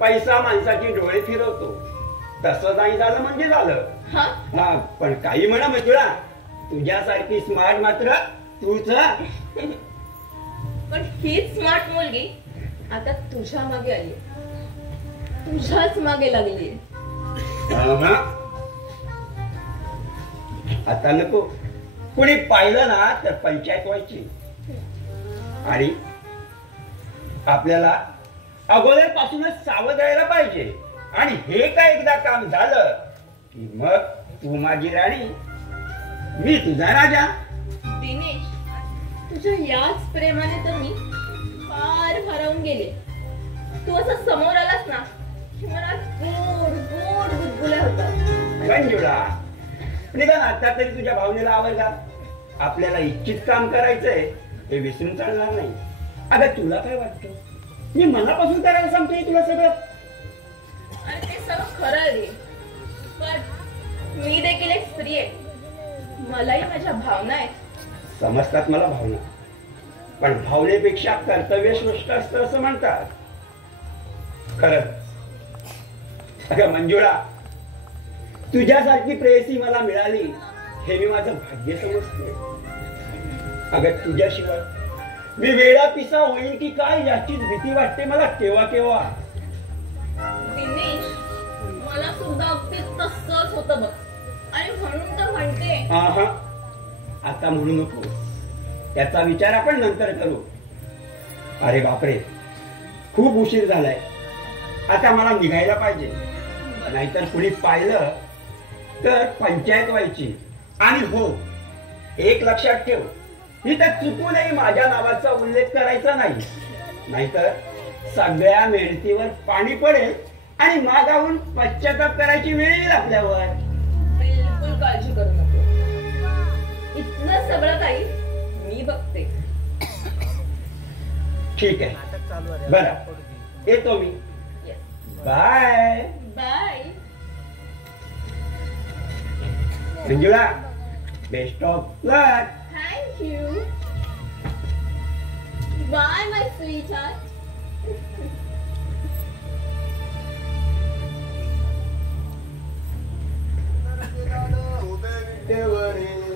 पैसा माणसाची डोळे फिरवतो, तसं नाही झालं म्हणजे झालं. हा, पण काही म्हणा मंजुळा, तुझ्यासारखी स्मार्ट मात्र तूच. पण हीच स्मार्ट मुलगी आता तुझ्या मागे आली, तुझ्याच मागे लागली. आता नको, कुणी पाहिलं ना तर पंचायत व्हायची. आणि आपल्याला अगोदर पासूनच सावध राहायला पाहिजे. आणि हे काय एकदा काम झालं की मग तू माझी राणी, मी तुझा राजा. दिनेश, तुझ्या याच प्रेमाने तर मी फार हरवून गेले. तू असं समोर आलास ना की मला गोड गोड गुदगुल्या होतात. मंजुळा, निदान आता तरी तुझ्या भावनेला आवडला. आपल्याला इच्छित काम करायचंय हे विसरून चालणार नाही. अगं तुला काय वाटतं, मी मनापासून करायला सांगतोय तुला सगळं. आणि ते सगळं खरं आहे, पण मी देखील एक स्त्री आहे, मलाही माझ्या भावना आहेत. समजतात मला भावना, पण भावनेपेक्षा कर्तव्य श्रेष्ठ असतं असं म्हणतात. खरंच अगं मंजुळा, तुझ्यासारखी प्रेयसी मला मिळाली हे मी माझं भाग्य समजते. अगं तुझ्याशिवाय मी वेळा पिसा होईल की काय याचीच भीती वाटते मला केव्हा केव्हा. दिनेश, मला सुद्धा अगदी तसंच होतं बघ. आणि म्हणून तर म्हणते. आता म्हणू नको, त्याचा विचार आपण नंतर करू. अरे बापरे, खूप उशीर झालाय. आता मला निघायला पाहिजे, नाहीतर कुणी पाहिलं तर पंचायत व्हायची. आणि हो, एक लक्षात ठेव, इथं चुकूनही माझ्या नावाचा उल्लेख करायचा नाही, नाहीतर सगळ्या मेहनतीवर पाणी पडेल आणि मागाहून पश्चाताप करायची वेळ येईल आपल्यावर. बिलकुल काळजी करू नको, इथलं सगळं काही मी बघते. ठीक आहे, बरं येतो मी. Bye bye. Manjula, best of luck. Thank you. Bye, my sweetheart.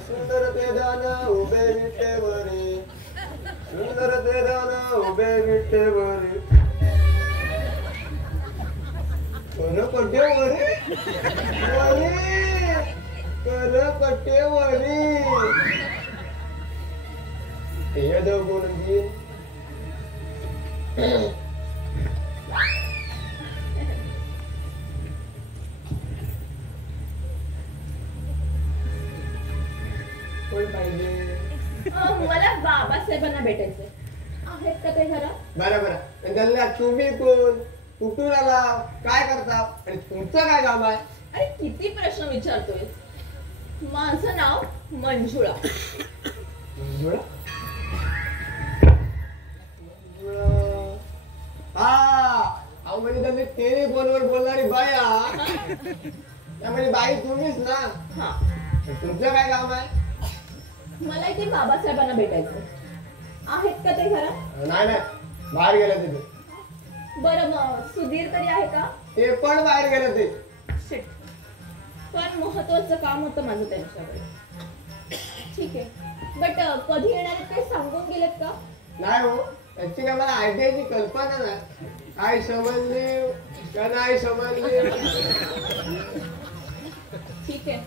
सुंदर ते दाना उभे विटेवरी, सुंदर ते दाना उभे विटेवरी. करपट्टेवरी करपट्टेवरी ते दगुणगी. कोण पाहिजे? मला बाबासाहेबांना भेटायचंय. आहेत का ते घरात? बरं बरं, गल्ल्या तुम्ही कोण, कुठून आला, काय करता आणि तुमचं काय काम आहे? अरे किती प्रश्न विचारतोय. माझं नाव मंजुळा. मंजुळा? हा, म्हणजे तेरी फोनवर बोलणारी बाया, त्यामध्ये बाई तुम्हीच ना? हा. तुमचं काय काम आहे? मला इथे बाबासाहेबांना भेटायचं. आहेत का ते घरात? नाही नाही, बाहेर गेले तिथे. बरं, मग सुधीर तरी आहे का? ते पण बाहेर गेले ते. शिट, पण महत्वाचं काम होतं माझं त्यांच्याकडे. ठीक आहे, बट कधी येणार आहेत काही सांगून गेलेत का? नाही हो, त्याची काय मला आयडियाची कल्पना नाही. काय समजली का नाही समजली. ठीक आहे,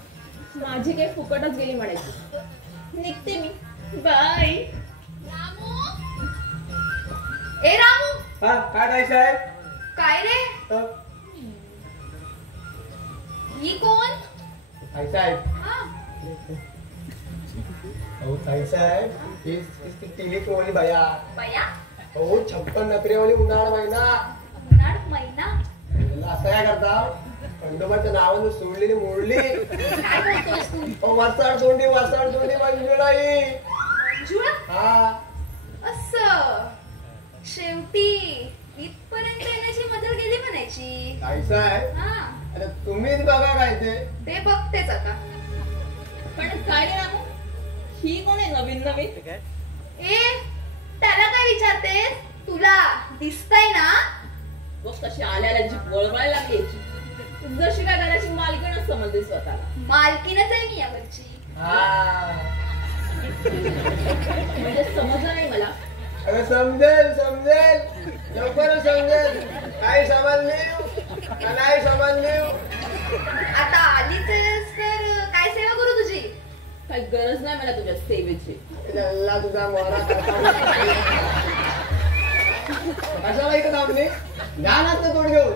माझी काही फुकटच गेली म्हणायची. निघते मी. बाय. रामू, ए रामू. हा, काय नाही साहेब? काय रे, ही कोण? ताई साहेब. हा, हो ताई साहेब, टीव्ही कोणी बया. बया? हो, 56 नकरेवाली उन्हाळा महिना. उन्हाळ महिना? असं काय करता, खंडोबाच्या नावानं सोडलेली मोडली. काय बोलतोस तू? वासाड तोंडी मंजुळाई. मंजुळा? हा, असं शेवटी इथपर्यंत येण्याची मदत गेली म्हणायची. ताई साहेब, हा, आता तुम्हीच बघा काय ते बघतेच आता. पण काय रे रामू, ही कोण आहे नवीन नवीन? ए, त्याला काय विचारतेस? तुला दिसतंय ना? बघ कशी आल्याला जी वळवळायला लागली याची. जशी काय घराची मालकीणच समजते स्वतःला. मालकीनच आहे मी यावरची. म्हणजे समजलं नाही मला. अरे समजेल समजेल लवकर समजेल. काय समजली का नाही समजली? आता आलीच तर काय सेवा करू तुझी? काही गरज नाही मला तुझ्या सेवेची. अल्ला तुझा मोहरा कशाला इथं थांबली? जाणार ना तोड घेऊन.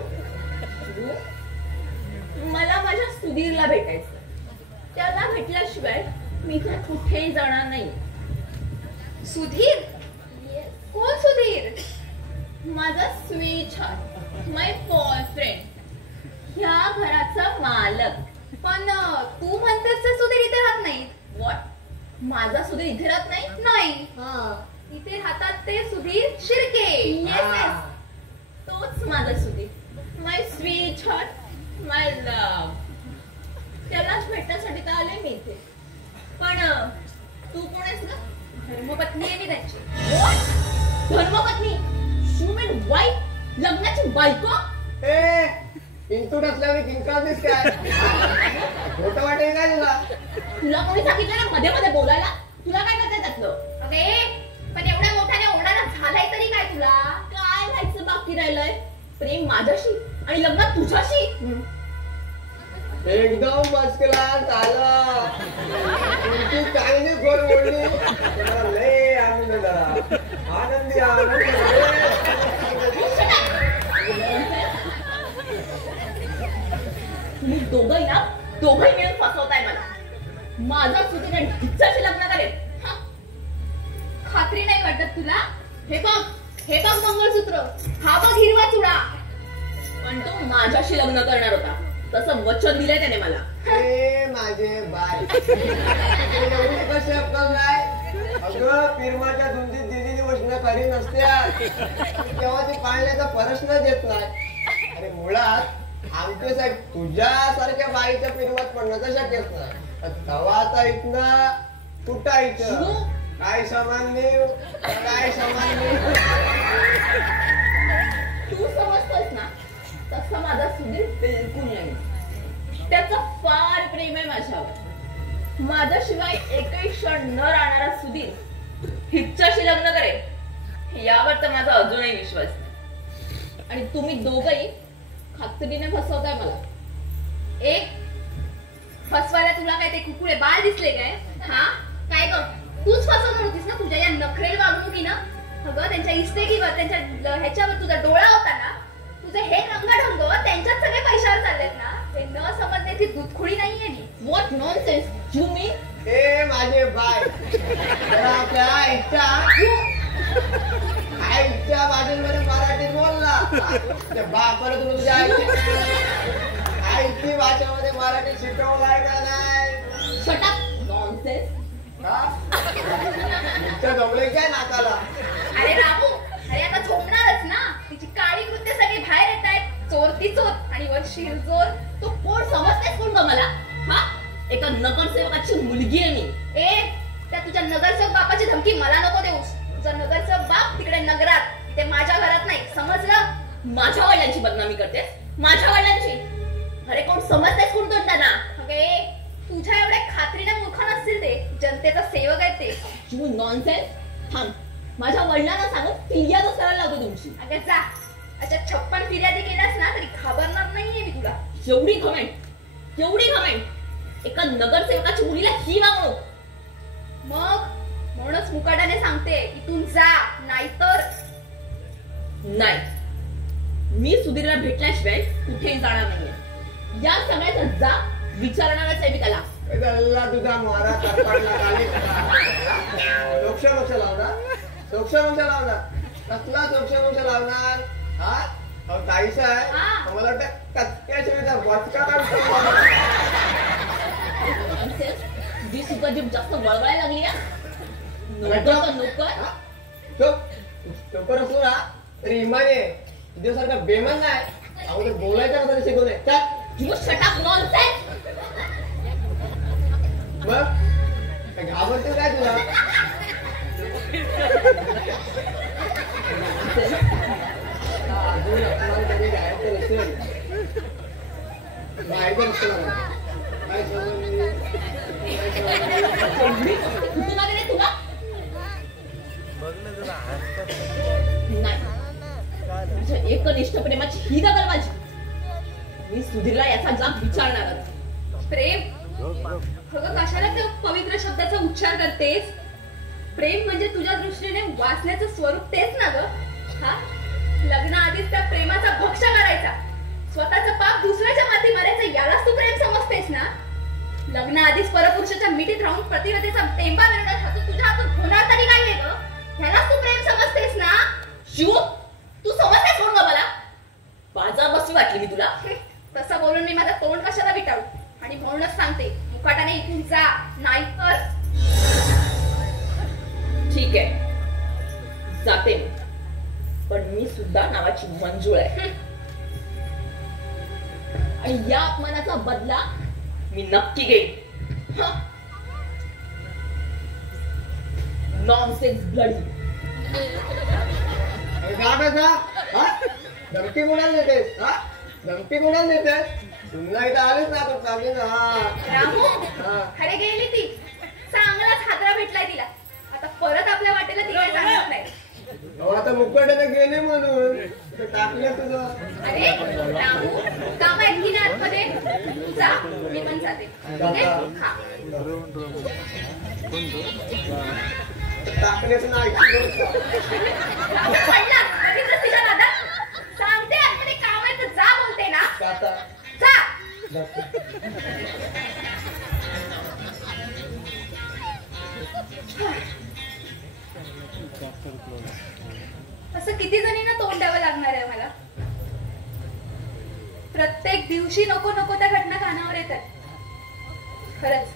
मला माझ्या सुधीरला भेटायचं. त्याला भेटल्याशिवाय मी इथून कुठेही जाणार नाही. सुधीर? कोण सुधीर? माझा स्वीट हार्ट, माय बॉयफ्रेंड, ह्या घराचा मालक. पण तू म्हणतेस तर सुधीर इथे राहत नाही. व्हॉट? माझा सुधीर इथे राहत नाही? नाही, इथे राहतात ते सुधीर शिर्के. Yes. तोच माझा सुधीर, माय स्वीट हार्ट, माय लव्ह. त्यालाच भेटण्यासाठी तर आले मी इथे. पण तू कोण आहेस ना? धर्मपत्नी आहे मी त्यांची. धर्मपत्नी? Human wife? लग्नाची बायको? इंटूट असल्याने किंकाळतेस काय? खोटं वाटेल काय तुला? तुला कोणी सांगितलं ना मध्ये मध्ये बोलायला? तुला काय करते त्यातलं? अगे पण एवढ्या मोठ्याने ओढायला झालाय तरी काय तुला? काय व्हायचं बाकी राहिलंय? प्रेम माझ्याशी आणि लग्न तुझ्याशी? एकदम फर्स्ट क्लास आलं. तुमची चांगली गोड बोलली. मला लय आनंद झाला. आनंदी आनंद. तुम्ही दोघंही मिळून फसवताय मला. माझा सुधीर आणि हिच्याशी लग्न करेल. खात्री नाही वाटत तुला? हे बघ मंगळसूत्र. हा बघ हिरवा चुडा. पण तो माझ्याशी लग्न करणार होता. तसं वचन दिलंय त्याने मला. माझे बाय एवढी कशी अक्कल नाही? अगं पिरमाच्या धुंदीत दिलेली वचनं खरी नसत्या. तेव्हा ती पाळण्याचा प्रश्नच येत नाही. आणि मुळात आमच्यासाठी तुझ्यासारख्या बाईच्या पिरमात पडण्याचं शक्यच नाही. तवा आता इथनं कुठायचं? काय सामान्य काय सामान्य? तू समजतोस ना? तसं माझा सुधीर बिलकुल नाही. त्याचं फार प्रेम आहे माझ्यावर. माझ्याशिवाय एकही क्षण न राहणारा सुधीर हिच्याशी लग्न करेल यावर तर माझा अजूनही विश्वास नाही. आणि तुम्ही दोघंही खात्रीने फसवताय मला. एक फसवायला तुला काय ते कुकुळे बाळ दिसले काय? काय कर? तूच फसवणार होतीस ना तुझ्या या नखरेल वागणुकीनं. अगं त्यांच्या इस्टेकीवर त्यांच्या ह्याच्यावर तुझा डोळा होता ना. तुझे हे रंगढंग त्यांच्यात सगळे पैशावर चाललेत ना. हे न समजण्याची दूधखुळी नाहीये मी. व्हॉट नॉनसेन्स यू मीन? हे माझे बाय आपल्या इच्छा आईच्या भाषेमध्ये मराठीत बोलला. परत तुझ्या आईची भाषेमध्ये मराठी शिकवलाय का नाही? Shut up nonsense. जमले काय नाकाला? अरे रामू, अरे आता झोपणारच ना. तिची काळी कृत्य सगळी बाहेर येत आहेत. चोर ती चोर आणि वर शिरजोर. तो कोण समजतेस कोण ग मला? एका नगरसेवकाची मुलगी आहे मी. त्या तुझ्या नगरसेवक बापाची धमकी मला नको देऊस. तुझा नगरसेवक बाप तिकडे नगरात, ते माझ्या घरात नाही. समजलं? माझ्या वडिलांची बदनामी करतेस? माझ्या वडिलांची? अरे कोण समजतेस कोण तो त्यांना? अगे तुझ्या एवढ्या खात्रीने मूर्ख नसतील ते. जनतेचा सेवक आहे ते. You nonsense. थांब, माझ्या वडिलांना सांगून फिर्याद करायला लागतो तुमची. अगं जा. अच्छा 56 फिर्यादी केल्यास ना तरी घाबरणार नाहीये मी तुला. एवढी घमेंट, एवढी घमेंट. एका नगरसेवकाची मुलीला ही वागणूक. मग म्हणूनच मुकाट्याने सांगते इथून जा, नाहीतर नाही. मी सुधीरला भेटल्याशिवाय कुठेही जाणार नाहीये. या सगळ्याचा जा विचारणारच आहे मी त्याला. तुझा मोहरा सोक्ष लावणार कसला सोक्ष लावणार? ताईचा आहे मला वाटतं कचक्याशिवायचा वचका जी सुद्धा जीभ जास्त वळवळायला लागली. नोकर असलो ना तरी इमाने तुझ्यासारखा बेमान नाही. अगोदर बोलायचं ना तरी शिकवलंय. मग घाबरते काय तुला? असेल. अजून अपमान कधी गायचं नसेल गायचं नसेल काय कुठून आले रे तुला? नाही, तुझ्या एकनिष्ठ प्रेमाची ही दगल माझी. मी सुधीरला याचा जाब विचारणारच. प्रेम अगं कशाला त्या पवित्र शब्दाचा उच्चार करतेस? प्रेम म्हणजे तुझ्या दृष्टीने वाचण्याचं स्वरूप तेच ना ग. हा, लग्नाआधीच त्या प्रेमाचा भक्ष करायचा, स्वतःचं पाप दुसऱ्याच्या माथी मारायचं, यालाच तू प्रेम समजतेस ना? लग्नाआधीच परपुरुषाच्या मिठीत राहून प्रतिरतेचा टेंबा मिळवण्यात हातून तुझ्या हातून होणार तरी काय ग? ह्यालाच तू प्रेम समजतेस ना? शिव, तू समजतेस कोण ग मला? बाजा बसू वाटली मी तुला? तसं बोलून मी माझं तोंड कशाला विटाळू? आणि म्हणूनच सांगते, मुकाटाने इथून जा, नाही तर. ठीक आहे, जाते मी, पण मी सुद्धा नावाची मंजूळ आहे. आणि या अपमानाचा बदला मी नक्की घेईन. Nonsense bloody. धमकी कोणाला देतेस? हा, धमकी कोणाला देतेस? पुन्हा इथं आलेच ना आता चालेल ना. रामू, अरे गेली ती, चांगलाच हादरा भेटलाय तिला. आता परत आपल्या वाटेला ती काय जाणार नाही. आता मुकटाने गेले म्हणून टाकलं तुझं. अरे रामू, काम आहेत की नाही आतमध्ये? जा, मी पण जाते. टाकण्याचं नाही सांगते आतमध्ये काम आहे तर जा बोलते ना. जा. असं किती जणींना तोंड द्यावं लागणार आहे मला? प्रत्येक दिवशी नको नको त्या घटना कानावर येतात. खरंच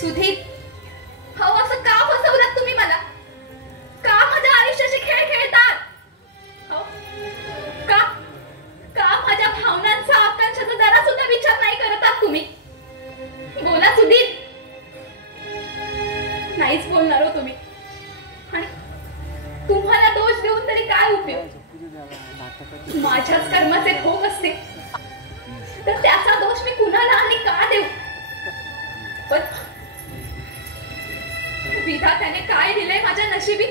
सुधीर, हो असं का फसवलात तुम्ही मला? का माझ्या आयुष्याशी खेळ खेळतात? हो, का का माझ्या भावनांचा, आकांक्षाचा जरा सुद्धा विचार नाही करत आहात तुम्ही? बोला सुधीर. नाहीच बोलणार हो तुम्ही. आणि तुम्हाला दोष देऊन तरी काय उपयोग? माझ्याच कर्माचे भोग असते तर त्याचा दोष मी कुणाला आणि का देऊ? पण विधात्याने काय दिलंय माझ्या नशिबी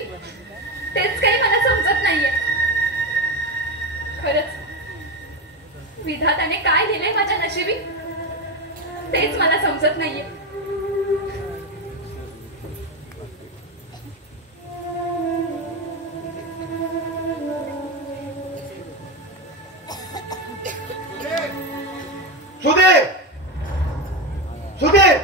तेच काही मला समजत नाहीये. खरंच विधात्याने काय दिलंय माझ्या नशिबी तेच मला समजत नाहीये. सुधीर, सुधीर,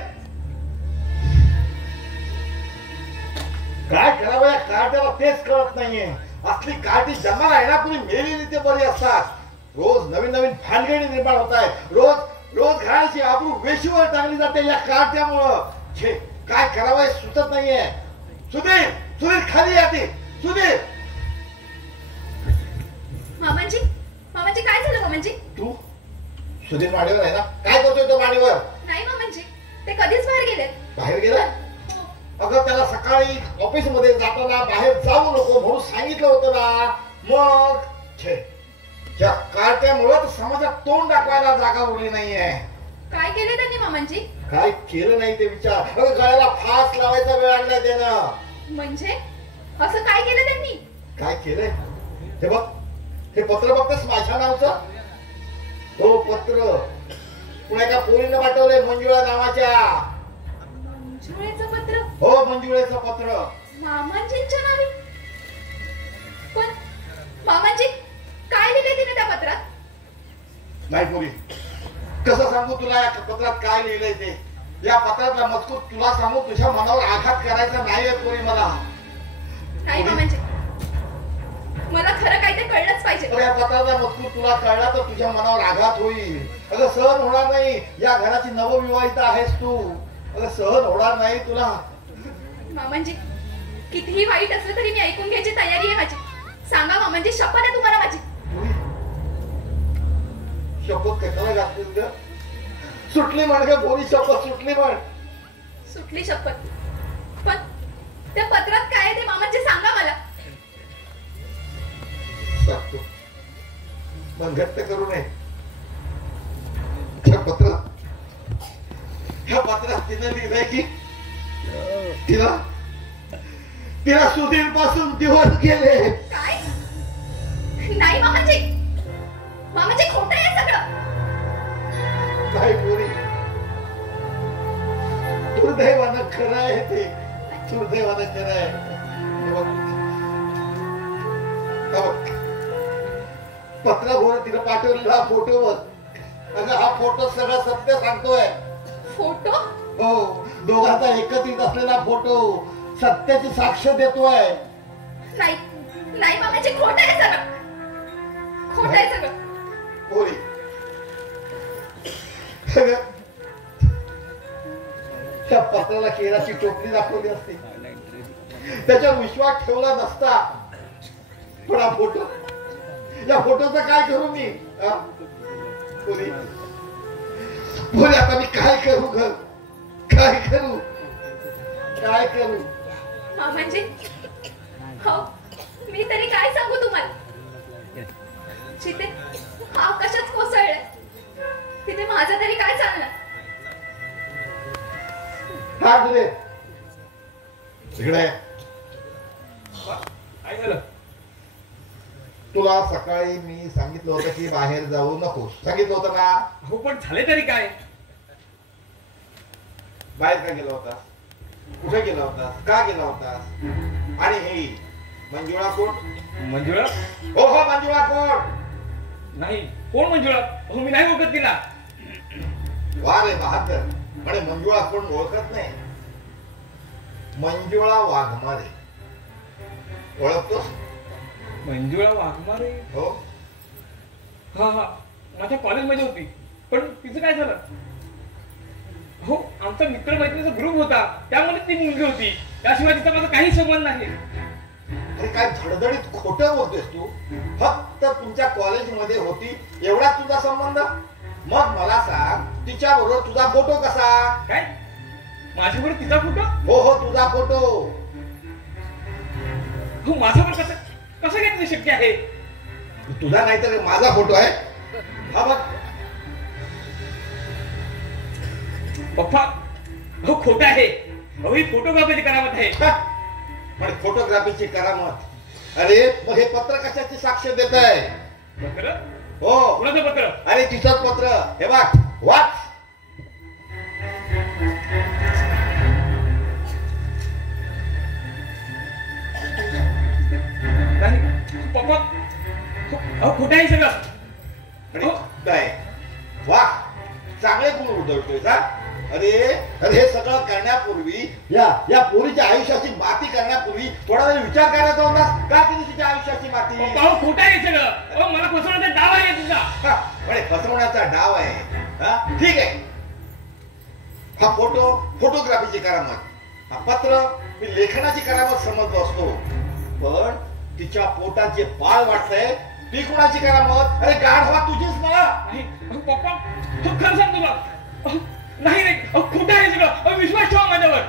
काय करावं या कार्ट्याला तेच कळत नाहीये. असली कार्टी जन्माला आहे ना, तुम्ही मेलेली ते बरी असतात. रोज नवीन नवीन भानगडी निर्माण होत आहे. रोज रोज घराची आबरू वेशीवर टांगली जाते या कार्ट्यामुळं. छे, काय करावं हे सुचत नाहीये. सुधीर, सुधीर खाली या ती. सुधीर. मामांजी, मामांजी काय झालं? मामांजी तू सुधीर माडीवर आहे ना? काय करतोय तो माडीवर? नाही मामांजी, ते कधीच बाहेर गेलेत. बाहेर गेला? अगं त्याला सकाळी ऑफिस मध्ये जाताना बाहेर जाऊ नको म्हणून सांगितलं होतं ना. मग त्या कार्ट्यामुळे समाजात तोंड दाखवायला जागा उरली नाहीये. काय केले त्यांनी मामांजी? काय केलं नाही ते विचार. अगं गळ्याला फास लावायचा वेळ आणला त्यानं. म्हणजे असं काय केलं त्यांनी? काय केलंय हे बघ. हे पत्र बघतेस माझ्या नावचं? हो पत्र पुन्हा एका पोरीनं पाठवलंय, मंजुळा नावाच्या. मंजुळेचं पत्र? हो, मंजुळेचं पत्र मामांजींच्या नावी. पण मामांजी काय लिहिले तिने त्या पत्रात? नाही पोरी, कसं सांगू तुला या पत्रात काय लिहिलंय ते? या पत्रातला मजकूर तुला सांगू तुझ्या मनावर आघात करायचा नाहीये पोरी मला. नाही मामांजी, मला खरं काय ते कळलंच पाहिजे. या पत्राचा मजकूर तुला कळला तर तुझ्या मनावर आघात होईल. अगं सहन होणार नाही. या घराची नवविवाहित आहेस तू. अगं सहन होणार नाही तुला. मामांजी कितीही वाईट असलं तरी मी ऐकून घ्यायची तयारी आहे माझी. सांगा मामांजी, शपथ आहे तुम्हाला माझी. शपथ कशाला घातलीस ग? सुटली म्हण ग पोरी, शपथ सुटली म्हण. सुटली शपथ. पण त्या पत्रात काय आहे ते मामांजी सांगा मला. पण घट्ट करू नये. ह्या पत्रात तिने लिहिलंय की तिला सुधीर पासून दिवस गेले. काय? नाही मामाजी, मामाजी खोटं आहे सगळं. नाही पोरी, दुर्दैवानं खरं आहे ते. दुर्दैवानं खरं आहे. पत्रावर तिने पाठवलेला फोटो बघ. अगं हा फोटो सगळं सत्य सांगतोय. फोटो? हो, दोघांचा एकत्रित असलेला फोटो सत्याची साक्ष देतोय. नाही नाही मामाजी, खोटं आहे सगळं. खोटं आहे सगळं. पोरी, त्या पत्राला केराची टोपली दाखवली असती, त्याच्यावर विश्वास ठेवला नसता. पण हा फोटो, या फोटोचं काय करू मी? पोरी, आता मी काय करू ग? काय करू? काय करू? मामाजी, हो मी तरी काय सांगू तुम्हाला? जिथे आकाशात कोसळले तिथे माझं तरी काय चालणार? काय तुझे काय झालं? तुला सकाळी मी सांगितलं होतं की बाहेर जाऊ नकोस, सांगितलं होतं ना? हो, पण झाले तरी काय? बाहेर का गेला होता? कुठे गेला होता? का गेला होता? आणि हे मंजुळा कोण? मंजुळा? हो हो, मंजुळा कोण? नाही, कोण मंजुळा? हो, मी नाही ओळखत तिला. वा रे बहादर, म्हणे मंजुळा कोण ओळखत नाही? मंजुळा वाघमारे ओळखतोस? मंजुळा वाघमारे? हो. हा हा, माझ्या कॉलेजमध्ये होती. पण तिचं काय झालं? हो, आमचा मित्र मैत्रिणीचा ग्रुप होता, त्यामुळे ती मुलगी होती. त्याशिवाय तिचा माझा काही संबंध नाही. अरे काय धडधडीत खोटं बोलतोस तू? फक्त तुमच्या कॉलेजमध्ये होती एवढा तुझा संबंध? मग मला सांग, तिच्या बरोबर तुझा फोटो कसा? काय? माझ्याबरोबर तिचा फोटो? हो हो, तुझा फोटो. हो, माझ्याबरोबर कसं कसं घेतलं शक्य आहे? तुझा नाही तर माझा फोटो आहे. हा बघ पप्पा, हो खोटं आहे. अहो, ही फोटोग्राफीची करामत आहे. पण फोटोग्राफीची करामत? अरे मग हे पत्र कशाची साक्ष देत आहे? पत्र? हो. कोणाचं पत्र? अरे तिचंच पत्र. हे बघ, वाच. पप्पा, अहो खोटं आहे सगळं. काय वा, चांगले गुण उधळतोय का? अरे अरे हे सगळं करण्यापूर्वी, या पोरीच्या आयुष्याची माती करण्यापूर्वी थोडा वेळ विचार करायचा होता. का केली तिच्या आयुष्याची माती? खोटं आहे सगळं. अहो, मला फसवण्याचा डाव आहे तुझा. म्हणे फसवण्याचा डाव आहे? ठीक आहे. हा फोटो फोटोग्राफीची करामत, हा पत्र मी लेखनाची करामत समजलो असतो. पण तिच्या पोटात जे बाळ वाटतंय ती कोणाची करामत? अरे गाढवा तुझीच ना? पप्पा, खरं सांग तुला. नाही नाही, खोटं आहे सगळं. विश्वास ठेवा माझ्यावर.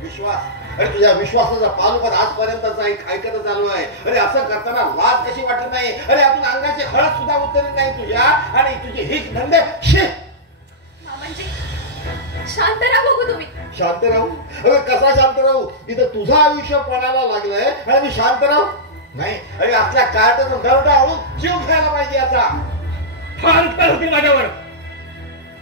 विश्वास? अरे तुझ्या विश्वासाचा पालुपत आजपर्यंतचा ऐकतच आलो आहे. अरे असं करताना लाज कशी वाटत नाही? अरे अजून अंगाचे हळद सुद्धा उतरली नाही तुझ्या, आणि तुझे हिच धंदे. म्हणजे शांत राहा बघू तुम्ही. शांत राहू? अरे कसा शांत राहू? इथं तुझं आयुष्य पडायला लागलंय आणि मी शांत राहू? नाही. अरे आपल्या कार्टन गरडा हळून जीव घ्यायला पाहिजे याचा. फार उत्तर होती माझ्यावर.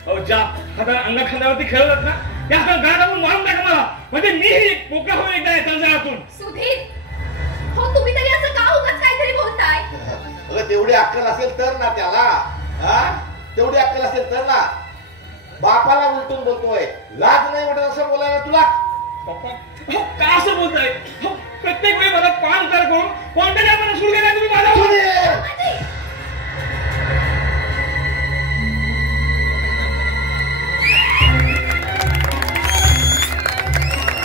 अहो, ज्या हाताला अंगा खांद्यावरती खेळत ना, त्या हाताला गाडावून मारून टाका मला. म्हणजे मीही मोकळा होईल एकदा तंजाळातून. सुधीर, हो तुम्ही तरी असं का उगाच काहीतरी बोलताय? अगं तेवढी अक्कल असेल तर ना त्याला. हा, तेवढी अक्कल असेल तर ना. बापाला उलटून बोलतोय, लाज नाही वाटत असं बोलायला तुला? पप्पा, का असं बोलताय? प्रत्येक वेळी मला पान कर करून कोणत्या सुरू केला तुम्ही माझा?